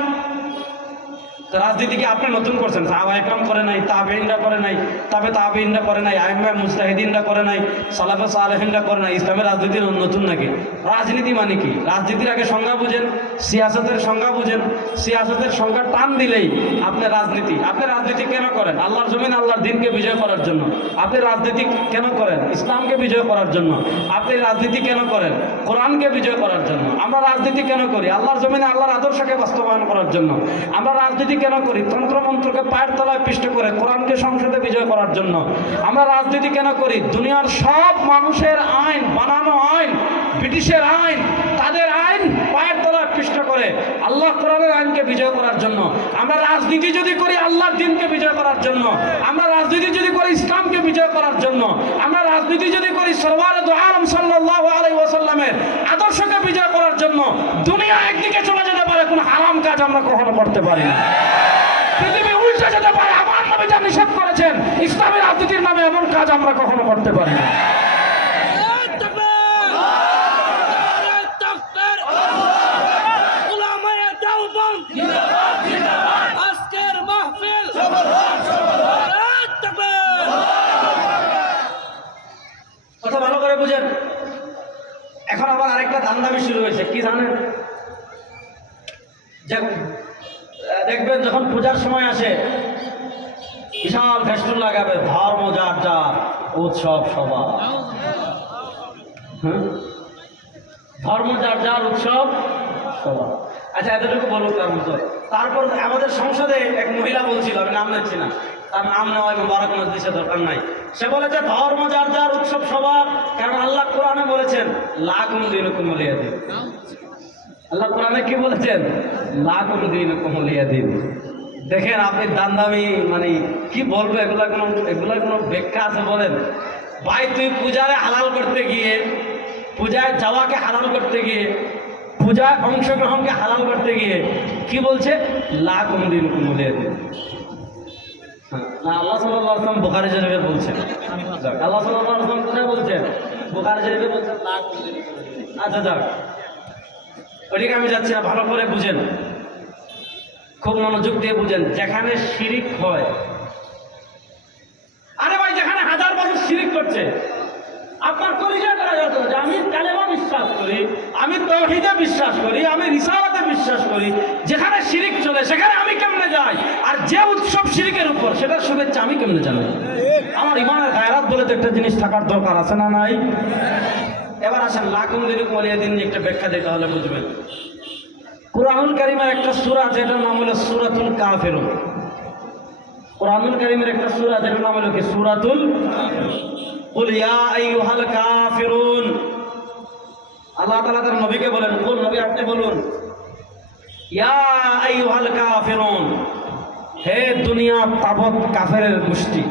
তো রাজনীতি কি আপনি নতুন করছেন? সাহাবা একরাম করে নাই, তাবেঈনরা করে নাই, তাবেঈনরা করে নাই, আইম্মা মুজতাহিদিনরা করে নাই, সালাফে সালেহিনরা করে নাই। ইসলামের রাজনীতি নতুন নাকি? রাজনীতি মানে কি? রাজনীতির আগে সংজ্ঞা বুঝেন, সিয়াসতের সংজ্ঞা বুঝেন। সিয়াসতের সংজ্ঞা টান দিলেই আপনি রাজনীতি। আপনি রাজনীতি কেন করেন? আল্লাহর জমিন আল্লাহর দিনকে বিজয় করার জন্য। আপনি রাজনীতি কেন করেন? ইসলামকে বিজয় করার জন্য। আপনি রাজনীতি কেন করেন? কোরআনকে বিজয় করার জন্য। আমরা রাজনীতি কেন করি? আল্লাহর জমিনে আল্লাহর আদর্শকে বাস্তবায়ন করার জন্য। আমরা রাজনীতি কেন করি? তন্ত্রমন্ত্রকে পায়ের তলায় পিষ্ট করে কোরআনকে সংসদে বিজয় করার জন্য। আমরা রাজনীতি কেন করি? দুনিয়ার সব মানুষের আইন, বানানো আইন, ব্রিটিশের আইন, তাদের আইন পায়ের তলায় পিষ্ট করে আল্লাহ কোরআনের আইনকে বিজয় করার জন্য। আমরা রাজনীতি যদি করি আল্লাহর দিনকে বিজয় করার জন্য, আমরা রাজনীতি যদি করি ইসলামকে বিজয় করার জন্য, আমরা রাজনীতি যদি করি সরওয়ারে দু আলম সাল্লাল্লাহু আলাইহি ওয়াসাল্লামের আদর্শকে বিজয় করার জন্য, দুনিয়া একদিকে চলে যেতে পারে, কোনো হারাম কাজ আমরা কখনো করতে পারি না। পৃথিবী উল্টে যেতে পারে, আমার নবী যা নিষেধ করেছেন ইসলামের রাজনীতির নামে এমন কাজ আমরা কখনো করতে পারি না। কথা ভালো করে বুঝেন। এখন আবার আরেকটা ধান্দামি শুরু হয়েছে, কি জানেন? দেখবেন যখন পূজার সময় আসে বিশাল ফেস্টুন লাগাবে, ধর্ম যার যার, উৎসব সবার। ধর্ম যার যার, উৎসব সবার। আচ্ছা, এতটুকু বলুন তার মতো। তারপর আমাদের সংসদে এক মহিলা বলছিল, আমি নাম নিচ্ছি না, তার নাম নেওয়া মুবারক মজলিসে দরকার নাই। সে বলেছে ধর্ম যার যার, উৎসব সবার। কারণ আল্লাহ কোরআনে বলেছেন লাকুম দীনুকুম ওয়ালিয়া দীন। আল্লাহ কোরআনে কি বলেছেন? লাকুম দীনুকুম ওয়ালিয়া দীন। দেখেন আপনি দান্দামি মানে কি বলবো, এগুলা কোনো ব্যাখ্যা আছে বলেন? ভাই তুই পূজারে হালাল করতে গিয়ে, পূজায় যাওয়াকে হালাল করতে গিয়ে, পূজায় অংশগ্রহণকে হালাল করতে গিয়ে কি বলছে? লাকুম দীনুকুম ওয়ালিয়া দীন। না, আল্লাহ সাল্লাল্লাহু আলাইহি ওয়াসাল্লাম বুখারী শরীফে বলছেন। আল্লাহ সাল্লাল্লাহু আলাইহি ওয়াসাল্লাম কোথায় বলছেন? বুখারী শরীফে বলছেন লাকুম দীনুকুম ওয়ালিয়া দীন। আচ্ছা যাক, ওইদিকে আমি যাচ্ছি না, ভালো করে বুঝেন, খুব মনোযোগ দিয়ে বুঝেন। যেখানে শিরিক হয়, আরে ভাই যেখানে হাজার মানুষ শিরিক করছে, আপনার কলিজা করা যেত যে আমি কালেমা বিশ্বাস করি, আমি তাওহীদে বিশ্বাস করি, আমি রিসালাতে বিশ্বাস করি, যেখানে শিরিক চলে সেখানে আমি কেমনে যাই? আর যে উৎসব শিরিকের উপর, সেটার শুভেচ্ছা আমি কেমনে জানাই? আমার ইমানের গায়রাত বলে তো একটা জিনিস থাকার দরকার আছে না নাই? এবার আসেন লাকুম দীনুকুম ওয়ালিয়া দীন একটা ব্যাখ্যা দিতে হলে বুঝবেন। কুরআনুল কারীমের একটা সূরা যেটার নাম হলো সূরাতুল কাফিরুন। কুরআনুল কারীমের একটা সূরা যেটার নাম হলো কি? সূরাতুল কুল ইয়া আইয়ুহাল কাফিরুন। আল্লাহ তাআলা তার নবীকে বলেন, কোন নবী আপনি বলুন, ইয়া আইয়ুহাল কাফিরুন, হে দুনিয়া তাবৎ কাফেরের গোষ্ঠী।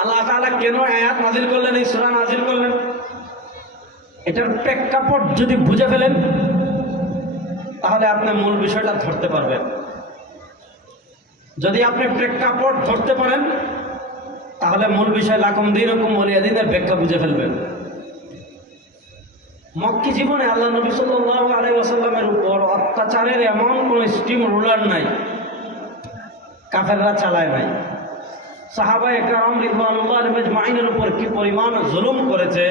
আল্লাহ তাআলা কেন আয়াত নাযিল করলেন, এই সূরা নাযিল করলেন? এটার প্রেক্ষাপট যদি বুঝে ফেলেন তাহলে আপনি মূল বিষয়টা ধরতে পারবেন। যদি আপনি প্রেক্ষাপট ধরতে পারেন তাহলে মূল বিষয় লাকুম দীনুকুম ওয়ালিয়া দীনের ব্যাখ্যা বুঝে ফেলবেন। মক্কি জীবনে আল্লাহ নবী সাল্লাল্লাহু আলাইহি ওয়াসাল্লামের উপর অত্যাচারের এমন কোন স্টিম রুলার নাই, কাফেররা চালায় নাই। সাহাবায়ে কেরাম রিদওয়ানুল্লাহি আলাইহিম আজমাইনের উপর কি পরিমাণ জুলুম করেছে,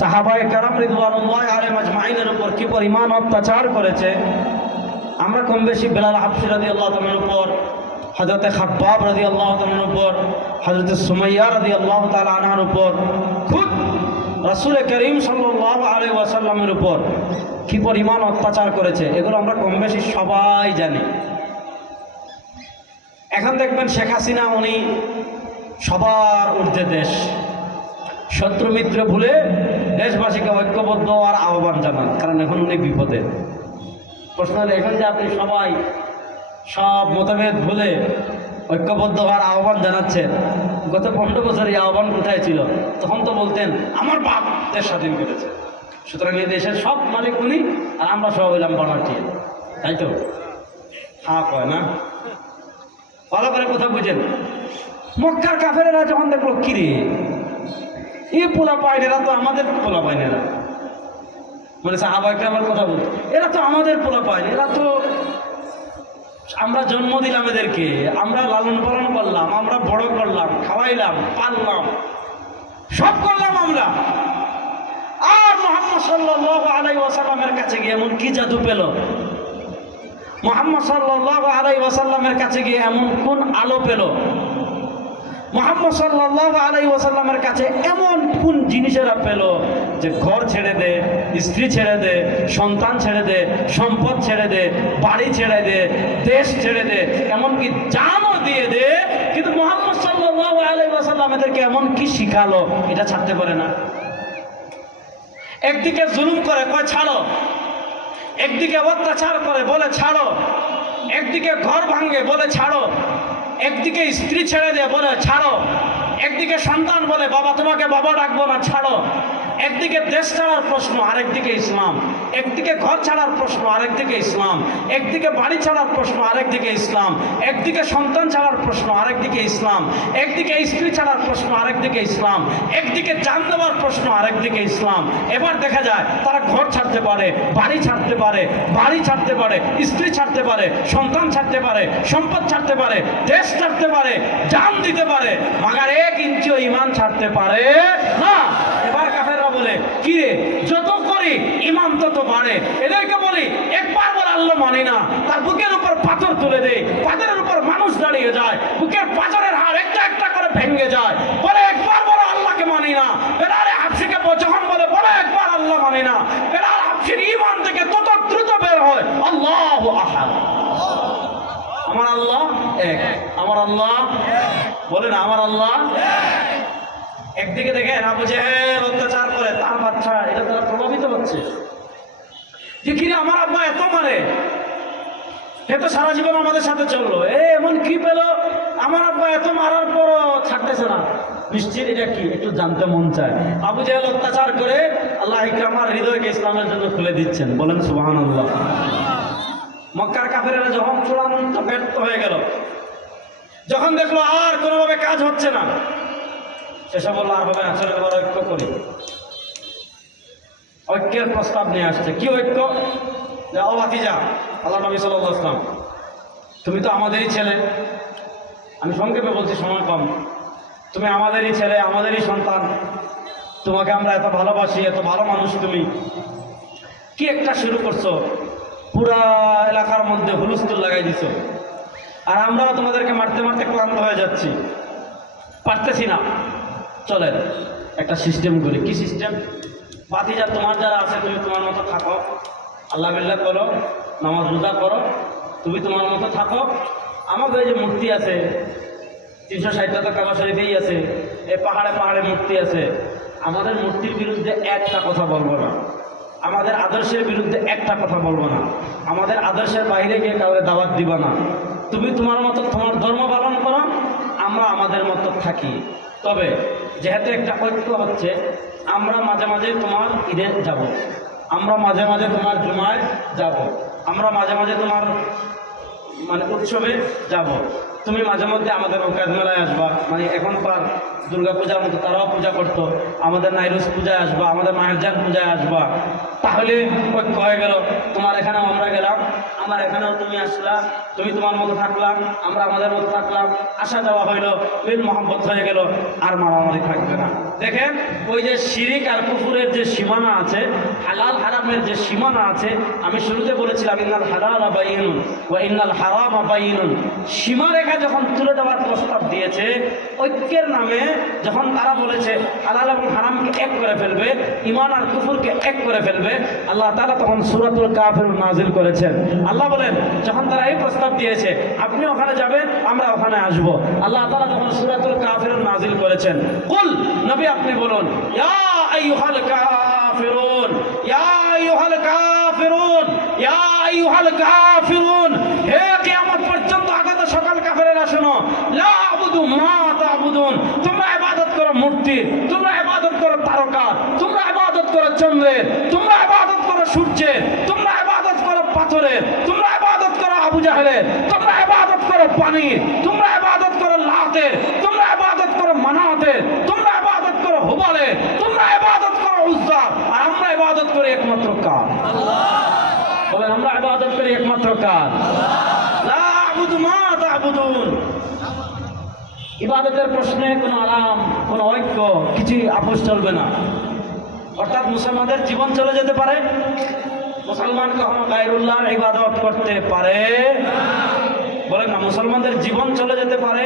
সাহাবায়ে কেরাম রিদওয়ানুল্লাহি আলাইহিম আজমাইনের উপর কি পরিমাণ অত্যাচার করেছে, আমরা কম বেশি বেলাল হাবশী রাদিয়াল্লাহু তাআলার উপর, হযরতে খাব্বাব রাদিয়াল্লাহু তাআলার উপর, হযরতে সুমাইয়া রাদিয়াল্লাহু তাআলা আনহার উপর, খুদ রাসূল করিম সাল্লাল্লাহু আলাইহি ওয়াসাল্লামের উপর কি পরিমাণ অত্যাচার করেছে, এগুলো আমরা কম বেশি সবাই জানি। এখন দেখবেন শেখ হাসিনা উনি সবার ঊর্ধ্বে দেশ, শত্রু মিত্র ভুলে দেশবাসীকে ঐক্যবদ্ধ হওয়ার আহ্বান জানান, কারণ এখন উনি বিপদে। প্রশ্ন হলে এখন যে আপনি সবাই সব মতভেদ ভুলে ঐক্যবদ্ধ হওয়ার আহ্বান জানাচ্ছেন, গত 15 বছর এই আহ্বান কোথায় ছিল? তখন তো বলতেন আমার বাপ দেশ স্বাধীন করেছে, সুতরাং এই দেশের সব মালিক উনি আর আমরা সব হইলাম বানাটিয়ে, তাই তো? হ্যাঁ কয় না? ভালো করে কথা বুঝেন। মক্কার কাফেরেরা যখন দেখলো কিরে এই পোলা পাইনেরা তো আমাদের পোলা পাইনেরা, মানে সাহাবা একরামের কথা বলতো, এরা তো আমাদের পোলা পাইন, এরা তো আমরা জন্ম দিলাম এদেরকে, আমরা লালন পালন করলাম, আমরা বড় করলাম, খাওয়াইলাম, পাললাম, সব করলাম আমরা। আর মুহাম্মদ সাল্লাল্লাহু আলাইহি ওয়াসাল্লামের কাছে গিয়ে এমন কি জাদু পেল? মুহাম্মদ সাল্লাল্লাহু আলাইহি ওয়াসাল্লামের কাছে গিয়ে এমন কোন আলো পেল? মুহাম্মদ সাল্লাল্লাহু আলাইহি ওয়াসাল্লামের কাছে এমন কোন জিনিসেরা পেল যে ঘর ছেড়ে দে, স্ত্রী ছেড়ে দে, সন্তান ছেড়ে দে, সম্পদ ছেড়ে দে, বাড়ি ছেড়ে দে, দেশ ছেড়ে দে, এমনকি জানও দিয়ে দে, কিন্তু মুহাম্মদ সাল্লাল্লাহু আলাইহি ওয়াসাল্লাম এদেরকে এমন কি শিখালো এটা ছাড়তে পারে না। একদিকে জুলুম করে কয় ছাড়ো, একদিকে অত্যাচার করে বলে ছাড়ো, একদিকে ঘর ভাঙে বলে ছাড়ো, একদিকে স্ত্রী ছেড়ে দেয় বলে ছাড়ো, একদিকে সন্তান বলে বাবা তোমাকে বাবা ডাকবো না ছাড়ো, একদিকে দেশ ছাড়ার প্রশ্ন, আরেকদিকে ইসলাম, একদিকে ঘর ছাড়ার প্রশ্ন, আরেকদিকে ইসলাম, একদিকে বাড়ি ছাড়ার প্রশ্ন, আরেকদিকে ইসলাম, একদিকে সন্তান ছাড়ার প্রশ্ন, আরেকদিকে ইসলাম, একদিকে স্ত্রী ছাড়ার প্রশ্ন, আরেকদিকে ইসলাম, একদিকে জান দেওয়ার প্রশ্ন, আরেকদিকে ইসলাম। এবার দেখা যায় তারা ঘর ছাড়তে পারে, বাড়ি ছাড়তে পারে, বাড়ি ছাড়তে পারে, স্ত্রী ছাড়তে পারে, সন্তান ছাড়তে পারে, সম্পদ ছাড়তে পারে, দেশ ছাড়তে পারে, জান দিতে পারে, মাগার 1 ইঞ্চিও ইমান ছাড়তে পারে না। এবার কাফেররা বলে কি রে, যত করি ইমান তত বাড়ে। এদেরকে বলি একবার বলে আল্লাহ মানি না, তার বুকের উপর পাথর তুলে দেয়, পাথরের উপর মানুষ দাঁড়িয়ে যায়, বুকের পাথরের হাড় একটা একটা করে ভেঙে যায়, বলে একবার বলে আল্লাহকে মানি না। বেলালে হাবশিকে যখন বলে একবার আল্লাহ মানি না, বেলাল হাবশির ইমান থেকে তত দ্রুত বের হয় আল্লাহু আহাদ। আমার আল্লাহ এক, আমার আল্লাহ বলে না আমার আল্লাহ। একদিকে দেখেন আবু জেহেল অত্যাচার করে, তার বাচ্চা এটা তারা প্রভাবিত হচ্ছে যে কিনা আমার আব্বা এত মারে, এ তো সারা জীবন আমাদের সাথে চললো, এমন কি পেল আমার আব্বা এত মারার পরও ছাড়তেছে না, নিশ্চিত এটা কি একটু জানতে মন চায়। আবু জেহেল অত্যাচার করে আল্লাহ ইকরামার হৃদয়কে ইসলামের জন্য খুলে দিচ্ছেন, বলেন সুবহানাল্লাহ। মক্কার কাফেরেরা যখন চূড়ান্ত ব্যর্থ হয়ে গেল, যখন দেখলো আর কোনোভাবে কাজ হচ্ছে না, শেষে বললো আর হবে না, চলে এবার ঐক্য করি। ঐক্যের প্রস্তাব নিয়ে আসছে। কি ঐক্য? ও ভাতিজা, আল্লাহ নবী সাল্লাল্লাহু আলাইহি ওয়াসাল্লাম, তুমি তো আমাদেরই ছেলে, আমি সংক্ষেপে বলছি সময় কম, তুমি আমাদেরই ছেলে, আমাদেরই সন্তান, তোমাকে আমরা এত ভালোবাসি, এত ভালো মানুষ, তুমি কি একটা শুরু করছো, পুরা এলাকার মধ্যে হুলস্থুল লাগাই দিছো, আর আমরাও তোমাদেরকে মারতে মারতে ক্লান্ত হয়ে যাচ্ছি, পারতেছি না, চলেন একটা সিস্টেম করি। কি সিস্টেম? ভাতিজা তোমার যারা আছে তুমি তোমার মতো থাকো, আল্লাহ বিল্লাহ করো, নামাজ রোজা করো, তুমি তোমার মতো থাকো। আমাদের এই যে মূর্তি আছে 360টা তো কাবা শরীফেই আছে, এই পাহাড়ে পাহাড়ে মূর্তি আছে, আমাদের মূর্তির বিরুদ্ধে একটা কথা বলবো না, আমাদের আদর্শের বিরুদ্ধে একটা কথা বলবো না, আমাদের আদর্শের বাইরে গিয়ে কাউকে দাওয়াত দিবা না, তুমি তোমার মতো তোমার ধর্ম পালন করো, আমরা আমাদের মতো থাকি। তবে যেহেতু একটা ঐক্য হচ্ছে, আমরা মাঝে মাঝে তোমার ঈদে যাব, আমরা মাঝে মাঝে তোমার জুমায় যাব, আমরা মাঝে মাঝে তোমার মানে উৎসবে যাব, তুমি মাঝে মধ্যে আমাদের ওকাজ মেলায় আসবা, মানে এখনকার দুর্গা পূজার মতো তারাও পূজা করতো, আমাদের নাইরুজ পূজায় আসবা, আমাদের মাহেরজান পূজায় আসবা, তাহলে ঐক্য হয়ে গেল। তোমার এখানেও আমরা গেলাম, আমার এখানেও তুমি আসলা, তুমি তোমার মতো থাকলাম, আমরা আমাদের মতো থাকলাম, আসা যাওয়া হইল, মিল মহব্বত হয়ে গেল, আর মারামারি থাকবে না। দেখেন ওই যে শিরিক আর কুফুরের যে সীমানা আছে, হালাল হারামের যে সীমানা আছে, আমি শুরুতে বলেছিলাম ইন্নাল হালাল বাইয়িনুন ওয়া ইন্নাল হারাম বাইয়িনুন, সীমারেখা যখন তুলে দেওয়ার প্রস্তাব দিয়েছে ঐক্যের নামে, যখন তারা বলেছে হালাল এবং হারামকে এক করে ফেলবে, ঈমান আর কুফরকে এক করে ফেলবে, আল্লাহ তাআলা তখন সূরাতুল কাফিরুন নাজিল করেছেন। আল্লাহ বলেন যখন তারা এই প্রস্তাব দিয়েছে আপনি ওখানে যাবেন, আমরা ওখানে আসব, আল্লাহ তাআলা তখন সূরাতুল কাফিরুন নাজিল করেছেন। কুল, নবী আপনি বলুন, ইয়া আইয়ুহাল কাফিরুন, ইয়া আইয়ুহাল কাফিরুন, ইয়া আইয়ুহাল কাফিরুন, হে কিয়ামত পর্যন্ত আগত সকল কাফেরেরা শোনো, লা আবুদু মা তা'বুদুন, তোমরা ইবাদত করো মূর্তির, তোমরা ইবাদত করো তারকার, তোমরা ইবাদত করো চন্দ্রের, তোমরা ইবাদত করো সূর্যের, তোমরা ইবাদত করো পাথরের, তোমরা ইবাদত করো আবু জাহেলের, তোমরা ইবাদত করো পানির, তোমরা ইবাদত করো লাতের, তোমরা ইবাদত করো মানাতের, তোমরা ইবাদত করো হুবালের, তোমরা ইবাদত করো উজ্জা, আর আমরা ইবাদত করি একমাত্র কার? আল্লাহ। বলেন আমরা ইবাদত করি একমাত্র কার? আল্লাহ। লা ইবাদতের প্রশ্নে কোনো আরাম, কোনো ঐক্য, কিছুই আপোষ চলবে না। অর্থাৎ মুসলমানদের জীবন চলে যেতে পারে, মুসলমান কখনো গায়রুল্লাহর ইবাদত করতে পারে, বলেন না, মুসলমানদের জীবন চলে যেতে পারে,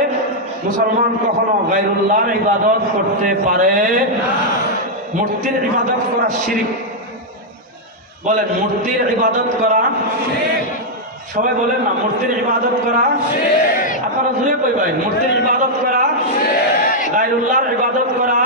মুসলমান কখনো গায়রুল্লাহর ইবাদত করতে পারে। মূর্তির ইবাদত করা শিরক, বলেন মূর্তির ইবাদত করা, সবাই বলেন না মূর্তির ইবাদত করা, আপনারা জুড়ে কইবেন মূর্তির ইবাদত করা, গায়রুল্লাহর ইবাদত করা।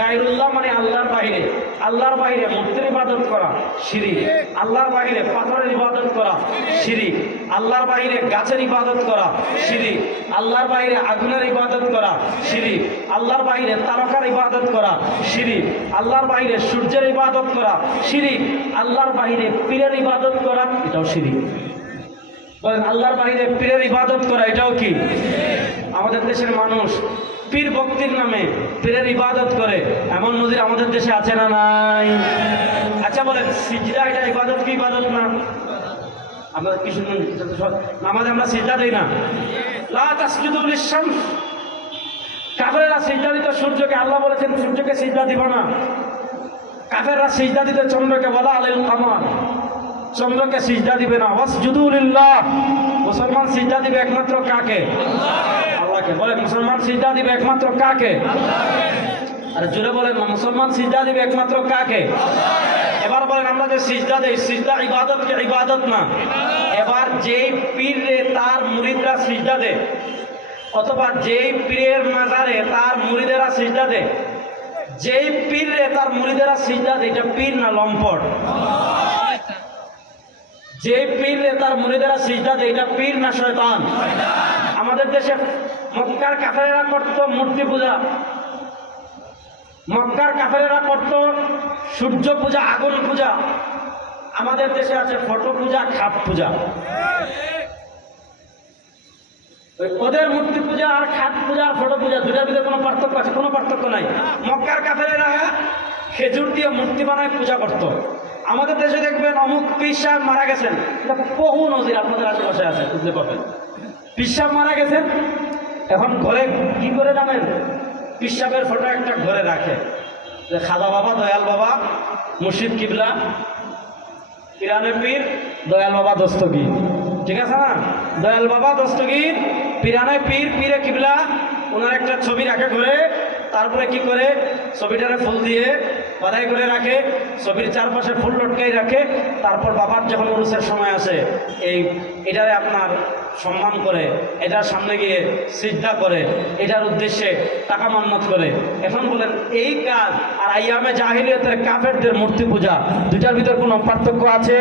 গায়রুল্লাহ মানে আল্লাহর বাইরে, আল্লাহর বাইরে মূর্তির ইবাদত করা শিরক। আল্লাহর বাইরে পাথরের ইবাদত করা শিরক। আল্লাহর বাইরে গাছের ইবাদত করা শিরক। আল্লাহর বাইরে আগুনের ইবাদত করা শিরক। আল্লাহর বাইরে তারকার ইবাদত করা শিরক। আল্লাহর বাইরে সূর্যের ইবাদত করা শিরক। আল্লাহর বাইরে পীরের ইবাদত করা, এটাও শিরক। বলেন আল্লাহর বাইরে পীরের ইবাদত করা, এটাও কি? আমাদের দেশের মানুষ পীর ভক্তির নামে পীরের ইবাদত করে, এমন নজির আমাদের দেশে আছে না নাই? আচ্ছা বলেন সিজদা এটা ইবাদত কি ইবাদত না? আমরা কি শুনুন, নামাজে আমরা সিজদা দেই না। লা তাসজুদু লিশ-শামস, কাফেররা সিজদা দিত সূর্যকে, আল্লাহ বলেছেন সূর্যকে সিজদা দিব না। কাফেররা সিজদা দিত চন্দ্রকে, বলা আলিল কামার, চন্দ্রকে সিজদা দিবে না। ওয়াসজুদু লিল্লাহ, মুসলমান সিজদা দিবে একমাত্র কাকে? আল্লাহকে। বলে মুসলমান সিজদা দিবে একমাত্র কাকে? আর জোরে বলেন না, মুসলমান সিজদা দিবে একমাত্র কাকে? এবার বলেন আমরা যে সিজদা দেই, সিজদা ইবাদত কি ইবাদত না? এবার যেই পীরে তার মুরিদরা সিজদা দেয়, অথবা যেই পীরের মাজারে তার মুরিদেরা সিজদা দেয়, যেই পীরে তার মুরিদেরা সিজদা দেয়, এটা পীর না লম্পট? যে পীর তার মুরিদেরা সিজদা দেয়, এটা পীর না শয়তান? আমাদের দেশে মক্কার কাফেরেরা করত মূর্তি পূজা, মক্কার কাফেরেরা করত সূর্য পূজা, আগুন পূজা। আমাদের দেশে আছে ফটো পূজা, খাট পূজা। ওদের মূর্তি পূজা আর খাট পূজা আর ফটো পূজা দুটার ভিতরে কোনো পার্থক্য আছে? কোনো পার্থক্য নাই। মক্কার কাফেরেরা খেজুর দিয়ে মূর্তি বানায় পূজা করত। আমাদের দেশে দেখবেন অমুক পীর সাহেব মারা গেছেন, এটা বহু নজির আপনাদের আশেপাশে আছে, বুঝতে পারবেন। পীর সাহেব মারা গেছেন, এখন ঘরে কি করে জানেন? পীর সাহেবের ফটো একটা ঘরে রাখে, যে খাজা বাবা, দয়াল বাবা, মুর্শিদ কিবলা, পিরানের পীর, দয়াল বাবা দস্তগীর, ঠিক আছে না? দয়াল বাবা দস্তগীর, পিরানের পীর, পীরে কিবলা, ওনার একটা ছবি রাখে ঘরে। তারপরে কি করে? ছবিটারে ফুল দিয়ে বাধাই করে রাখে, ছবির চারপাশে ফুল লটকাই রাখে। তারপর বাবার যখন উরুসের সময় আসে, এটারে আপনার সম্মান করে, এটার সামনে গিয়ে সিজদা করে, এটার উদ্দেশ্যে টাকা মান্নত করে। এখন বলেন এই কাজ আর আইয়ামে জাহিলিয়াতের কাফেরদের মূর্তি পূজা, দুটার ভিতর কোনো পার্থক্য আছে?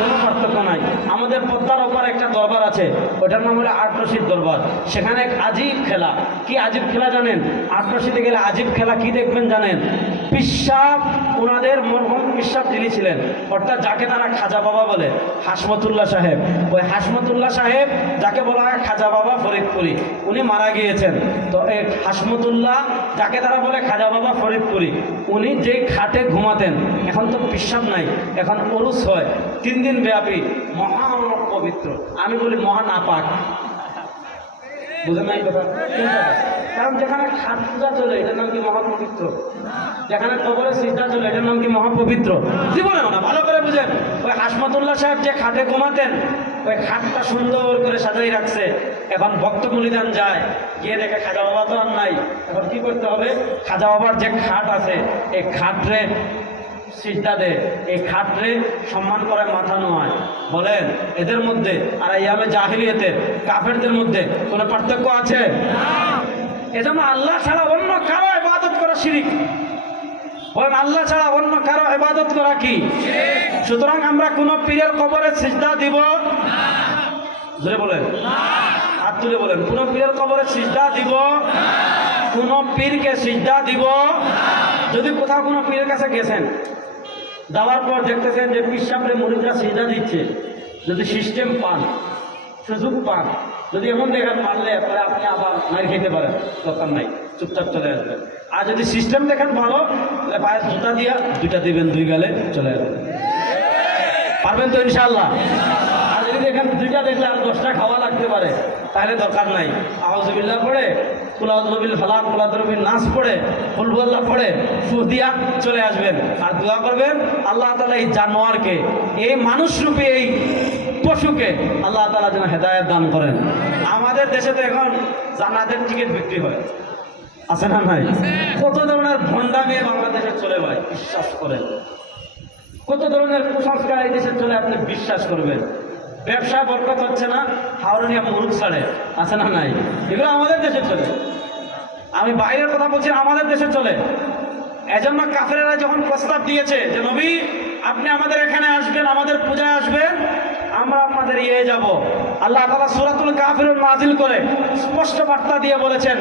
কোনো পার্থক্য নাই। আমাদের পদ্মার ওপর একটা দরবার আছে, ওটার নাম হলো আট রশিদ দরবার। সেখানে এক আজীব খেলা। কি আজীব খেলা জানেন? আট রশিদে গেলে আজীব খেলা কি দেখবেন জানেন? পিসাব, ওনাদের মরহুম পিসাব যিনি ছিলেন, অর্থাৎ যাকে তারা খাজা বাবা বলে, হাসমতুল্লাহ সাহেব। ওই হাসমতুল্লাহ সাহেব, যাকে বলা হয় খাজা বাবা ফরিদপুরি, উনি মারা গিয়েছেন। তো এই হাসমতুল্লাহ, যাকে তারা বলে খাজা বাবা ফরিদপুরি, উনি যেই খাটে ঘুমাতেন, এখন তো পিসাব নাই, এখন ওরুস হয় 3 দিন ব্যাপী, মহা পবিত্র। আমি বলি মহা নাপাক। বুঝেন না এই কথা? কারণ যেখানে খাট পূজা চলে, এটার নাম কি মহাপবিত্র? যেখানে কবরে সিজদা চলে, এটার নাম কি মহাপবিত্র? জীবনে না, ভালো করে বুঝেন। ওই হাসমতুল্লাহ সাহেব যে খাটে ঘুমাতেন, ওই খাটটা সুন্দর করে সাজাই রাখছে। এখন ভক্ত মুলিদান যায়, গিয়ে দেখে খাজা বাবা তো আর নাই। এখন কি করতে হবে? খাজা বাবার যে খাট আছে, এই খাটরে সিজদা দে, এই খাটরে সম্মান করে মাথা নোয়ায়। বলেন এদের মধ্যে আর ইয়ামে জাহিলিয়াতের কাফেরদের মধ্যে কোনো পার্থক্য আছে? এজন্য আল্লাহ ছাড়া অন্য কারো ইবাদত করা শিরক। বলেন আল্লাহ ছাড়া অন্য কারো ইবাদত করা কি? সুতরাং আমরা কোন পীরের কবরে সিজদা দিব না। জোরে বলেন, হাত তুলে বলেন, কোন পীরের কবরে সিজদা দিব না। কোন পীরকে সিজদা দিব না। যদি কোথাও কোনো পীরের কাছে গেছেন, যাওয়ার পর দেখতেছেন যে পীর সাহেবের মুরিদরা সিজদা দিচ্ছে, যদি সিস্টেম পান, সুযোগ পান, যদি এমন দেখেন মারলে পরে আপনি আবার মার খেতে পারেন, দরকার নাই, চুপচাপ চলে আসবেন। আর যদি সিস্টেম দেখেন ভালো, তাহলে পায়ের জুতা দিয়া 2টা দিবেন, 2 গালে চলে আসবেন। পারবেন তো ইনশাআল্লাহ? আর যদি যদি এখানে 2টা দেখলে আর 10টা খাওয়া লাগতে পারে, তাহলে দরকার নাই। আউযুবিল্লাহ পড়ে, কুল আউযু বিল ফালাক, কুল আউযু বিন নাস পড়ে, কুল হুয়াল্লাহ পড়ে ফু দিয়া চলে আসবেন আর দোয়া করবেন আল্লাহ তাআলা এই জানোয়ারকে, এই মানুষরূপী এই পশুকে আল্লাহ তাআলা যেন হেদায়েত দান করেন। আমাদের দেশে তো এখন জান্নাতের টিকিট বিক্রি হয়, আছে না নাই? কত ধরনের ভণ্ডামি বাংলাদেশে চলে ভাই, বিশ্বাস করেন। কত ধরনের কুসংস্কার এই দেশে চলে, আপনি বিশ্বাস করবেন। ব্যবসা বরকত হচ্ছে না, হাওড়িয়া মুরুখ ছাড়ে, আছে না নাই? এগুলো আমাদের দেশে চলে। আমি বাইরের কথা বলছি, আমাদের দেশে চলে। এজন্য কাফেরেরা যখন প্রস্তাব দিয়েছে যে নবী আপনি আমাদের এখানে আসবেন, আমাদের পূজায় আসবেন, আমরা আপনাদের যাব, আল্লাহ তাআলা সূরাতুল কাফিরুন নাজিল করে স্পষ্ট বার্তা দিয়ে বলেছেন,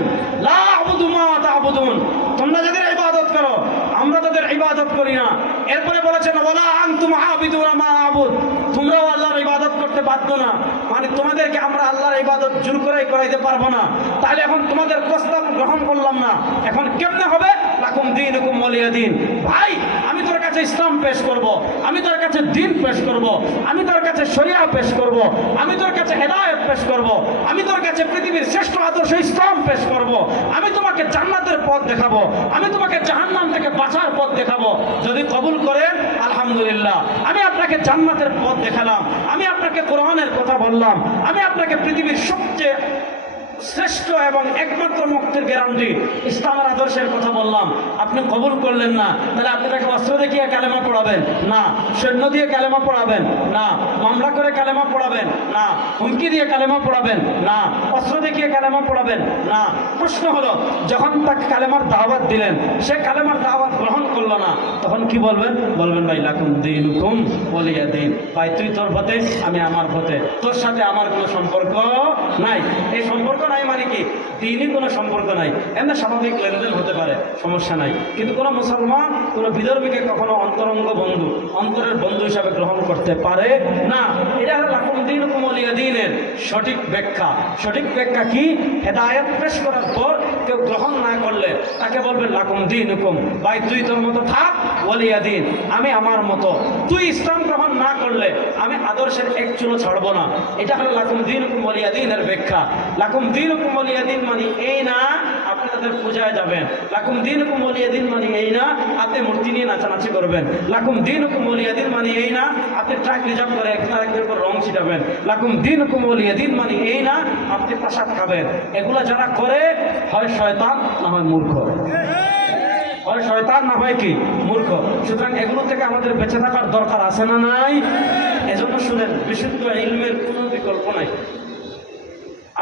লা আবুদু মা তা'বুদুন, তোমরা যাদের ইবাদত করো আমরা তাদের ইবাদত করি না। এরপরে বলেছেন ওয়ালা আনতুম আবিদুনা মা আবুদ, তোমরাও আল্লাহর ইবাদত করতে বাধ্য না, মানে তোমাদেরকে আমরা আল্লাহর ইবাদত জোর করে করাইতে পারবো না। তাহলে এখন তোমাদের প্রস্তাব গ্রহণ করলাম না, এখন কেমনে হবে? লাকুম দীনুকুম ওয়ালিয়া দীন। ভাই আমি তোর কাছে ইসলাম পেশ করব, আমি তোর কাছে দ্বীন পেশ করব, আমি তোর কাছে শরিয়া পেশ করব, আমি তোর কাছে হেদায়েত পেশ করব, আমি তোর কাছে পৃথিবীর শ্রেষ্ঠ আদর্শ ইসলাম পেশ করব, আমি তোমাকে জান্নাতের পথ দেখাবো, আমি তোমাকে জাহান্নাম থেকে বাঁচার পথ দেখাবো। যদি কবুল করেন আলহামদুলিল্লাহ, আমি আপনাকে জান্নাতের পথ দেখালাম, আমি আপনাকে কোরআনের কথা বললাম, আমি আপনাকে পৃথিবীর সবচেয়ে শ্রেষ্ঠ এবং একমাত্র মুক্তির গ্যারান্টি ইসলামের আদর্শের কথা বললাম। আপনি কবুল করলেন না, তাহলে আপনি তাকে অস্ত্র দেখিয়ে কালেমা পড়াবেন না, সৈন্য দিয়ে কালেমা পড়াবেন না, মামলা করে কালেমা পড়াবেন না, হুমকি দিয়ে কালেমা পড়াবেন না, অস্ত্র দেখিয়ে কালেমা পড়াবেন না। প্রশ্ন হলো যখন তাকে কালেমার দাওয়াত দিলেন, সে কালেমার দাওয়াত গ্রহণ করলো না, তখন কি বলবেন? বলবেন ভাই লাকুম দীনুকুম ওয়ালিয়া দীন, ভাই তুই তোর পথে, আমি আমার পথে, তোর সাথে আমার কোনো সম্পর্ক নাই। এই সম্পর্ক নাই মানে কি? দিনই কোনো সম্পর্ক নাই, এমনি স্বাভাবিক লেনদেন হতে পারে, সমস্যা নাই, কিন্তু কোনো মুসলমান কোনো বিধর্মীকে কখনো অন্তরঙ্গ বন্ধু, অন্তরের বন্ধু হিসাবে গ্রহণ করতে পারে না। এটা হলো লাকুম দীনুকুম ওয়ালিয়া দীনের সঠিক ব্যাখ্যা। সঠিক ব্যাখ্যা কি? হেদায়েত পেশ করার পর কেউ গ্রহণ না করলে তাকে বলবেন লাকুম দীনুকুম, ভাই তুই তোর মতো থাক, ওয়ালিয়া দীন আমি আমার মতো। তুই ইসলাম গ্রহণ না করলে আমি আদর্শের এক চুলো ছাড়বো না। এটা হলো লাকুম দীনুকুম ওয়ালিয়া দীনের ব্যাখ্যা। লাকুম দীনুকুম ওয়ালিয়া দীন মানে এই না আপনি তাদের পূজায় যাবেন, লাকুম দীনুকুম ওয়ালিয়া দীন মানে এই না আপনি মূর্তি নিয়ে নাচানাচি করবেন, লাকুম দীনুকুম ওয়ালিয়া দীন মানে এই না আপনি ট্রাক রিজার্ভ করে একটার উপর রং ছিটাবেন, লাকুম দীনুকুম ওয়ালিয়া দীন মানে এই না আপনি প্রসাদ খাবেন। এগুলো যারা করে হয় শয়তান না হয় মূর্খ, হয় শয়তান না হয় কি মূর্খ। সুতরাং এগুলো থেকে আমাদের বেঁচে থাকার দরকার আছে না নাই? এজন্য শুনেন, বিশুদ্ধ ইলমের কোনো বিকল্প নাই।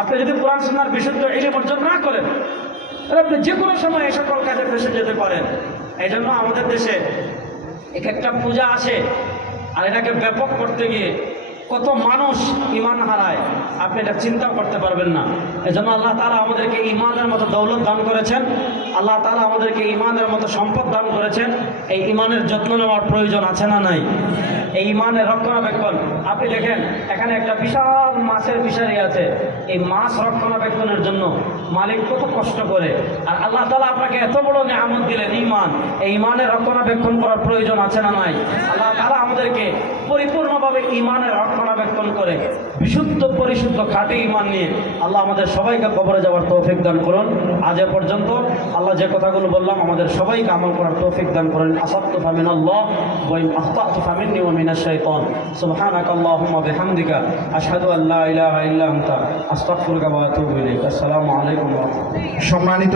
আপনি যদি কোরআন সুন্নাহর বিশুদ্ধ ইলম অর্জন না করেন, তাহলে আপনি যে কোনো সময় এই সকল কাজে ফেসে যেতে পারেন। এই জন্য আমাদের দেশে এক একটা পূজা আসে, আর এটাকে ব্যাপক করতে গিয়ে কত মানুষ ঈমান হারায়, আপনি এটা চিন্তা করতে পারবেন না। এজন্য আল্লাহ তাআলা আমাদেরকে ঈমানের মতো দৌলত দান করেছেন, আল্লাহ তাআলা আমাদেরকে ঈমানের মতো সম্পদ দান করেছেন। এই ঈমানের যত্ন নেওয়ার প্রয়োজন আছে না নাই? এই ঈমানের রক্ষণাবেক্ষণ, আপনি দেখেন এখানে একটা বিশাল মাছের ফিশারি আছে, এই মাছ রক্ষণাবেক্ষণের জন্য মালিক কত কষ্ট করে। আর আল্লাহ তাআলা আপনাকে এত বড় নিয়ামত দিলেন ঈমান, এই ঈমানের রক্ষণাবেক্ষণ করার প্রয়োজন আছে না নাই? আল্লাহ তাআলা আমাদেরকে পরিপূর্ণভাবে ঈমানের রক্ষণাবেক্ষণ করে বিশুদ্ধ পরিশুদ্ধ খাঁটি ঈমান নিয়ে আল্লাহ আমাদের সবাইকে কবরে যাওয়ার তৌফিক দান করুন। আজ এ পর্যন্ত আল্লাহ যে কথাগুলো বললাম আমাদের সবাইকে আমল করার তৌফিক দান করেন। আসাবতু ফামিনাল্লাহ ওয়া ইন আখতাতু ফামিন্নী ওয়া মিনাশ শাইতান। সুবহানাকাল্লাহুম্মা বিহামদিকা আশহাদু আল্লা ইলাহা ইল্লা আনতা আস্তাগফিরুকা ওয়া আতুবু ইলাইক। আসসালামু আলাইকুম ওয়া রাহমাতুল্লাহ। সম্মানিত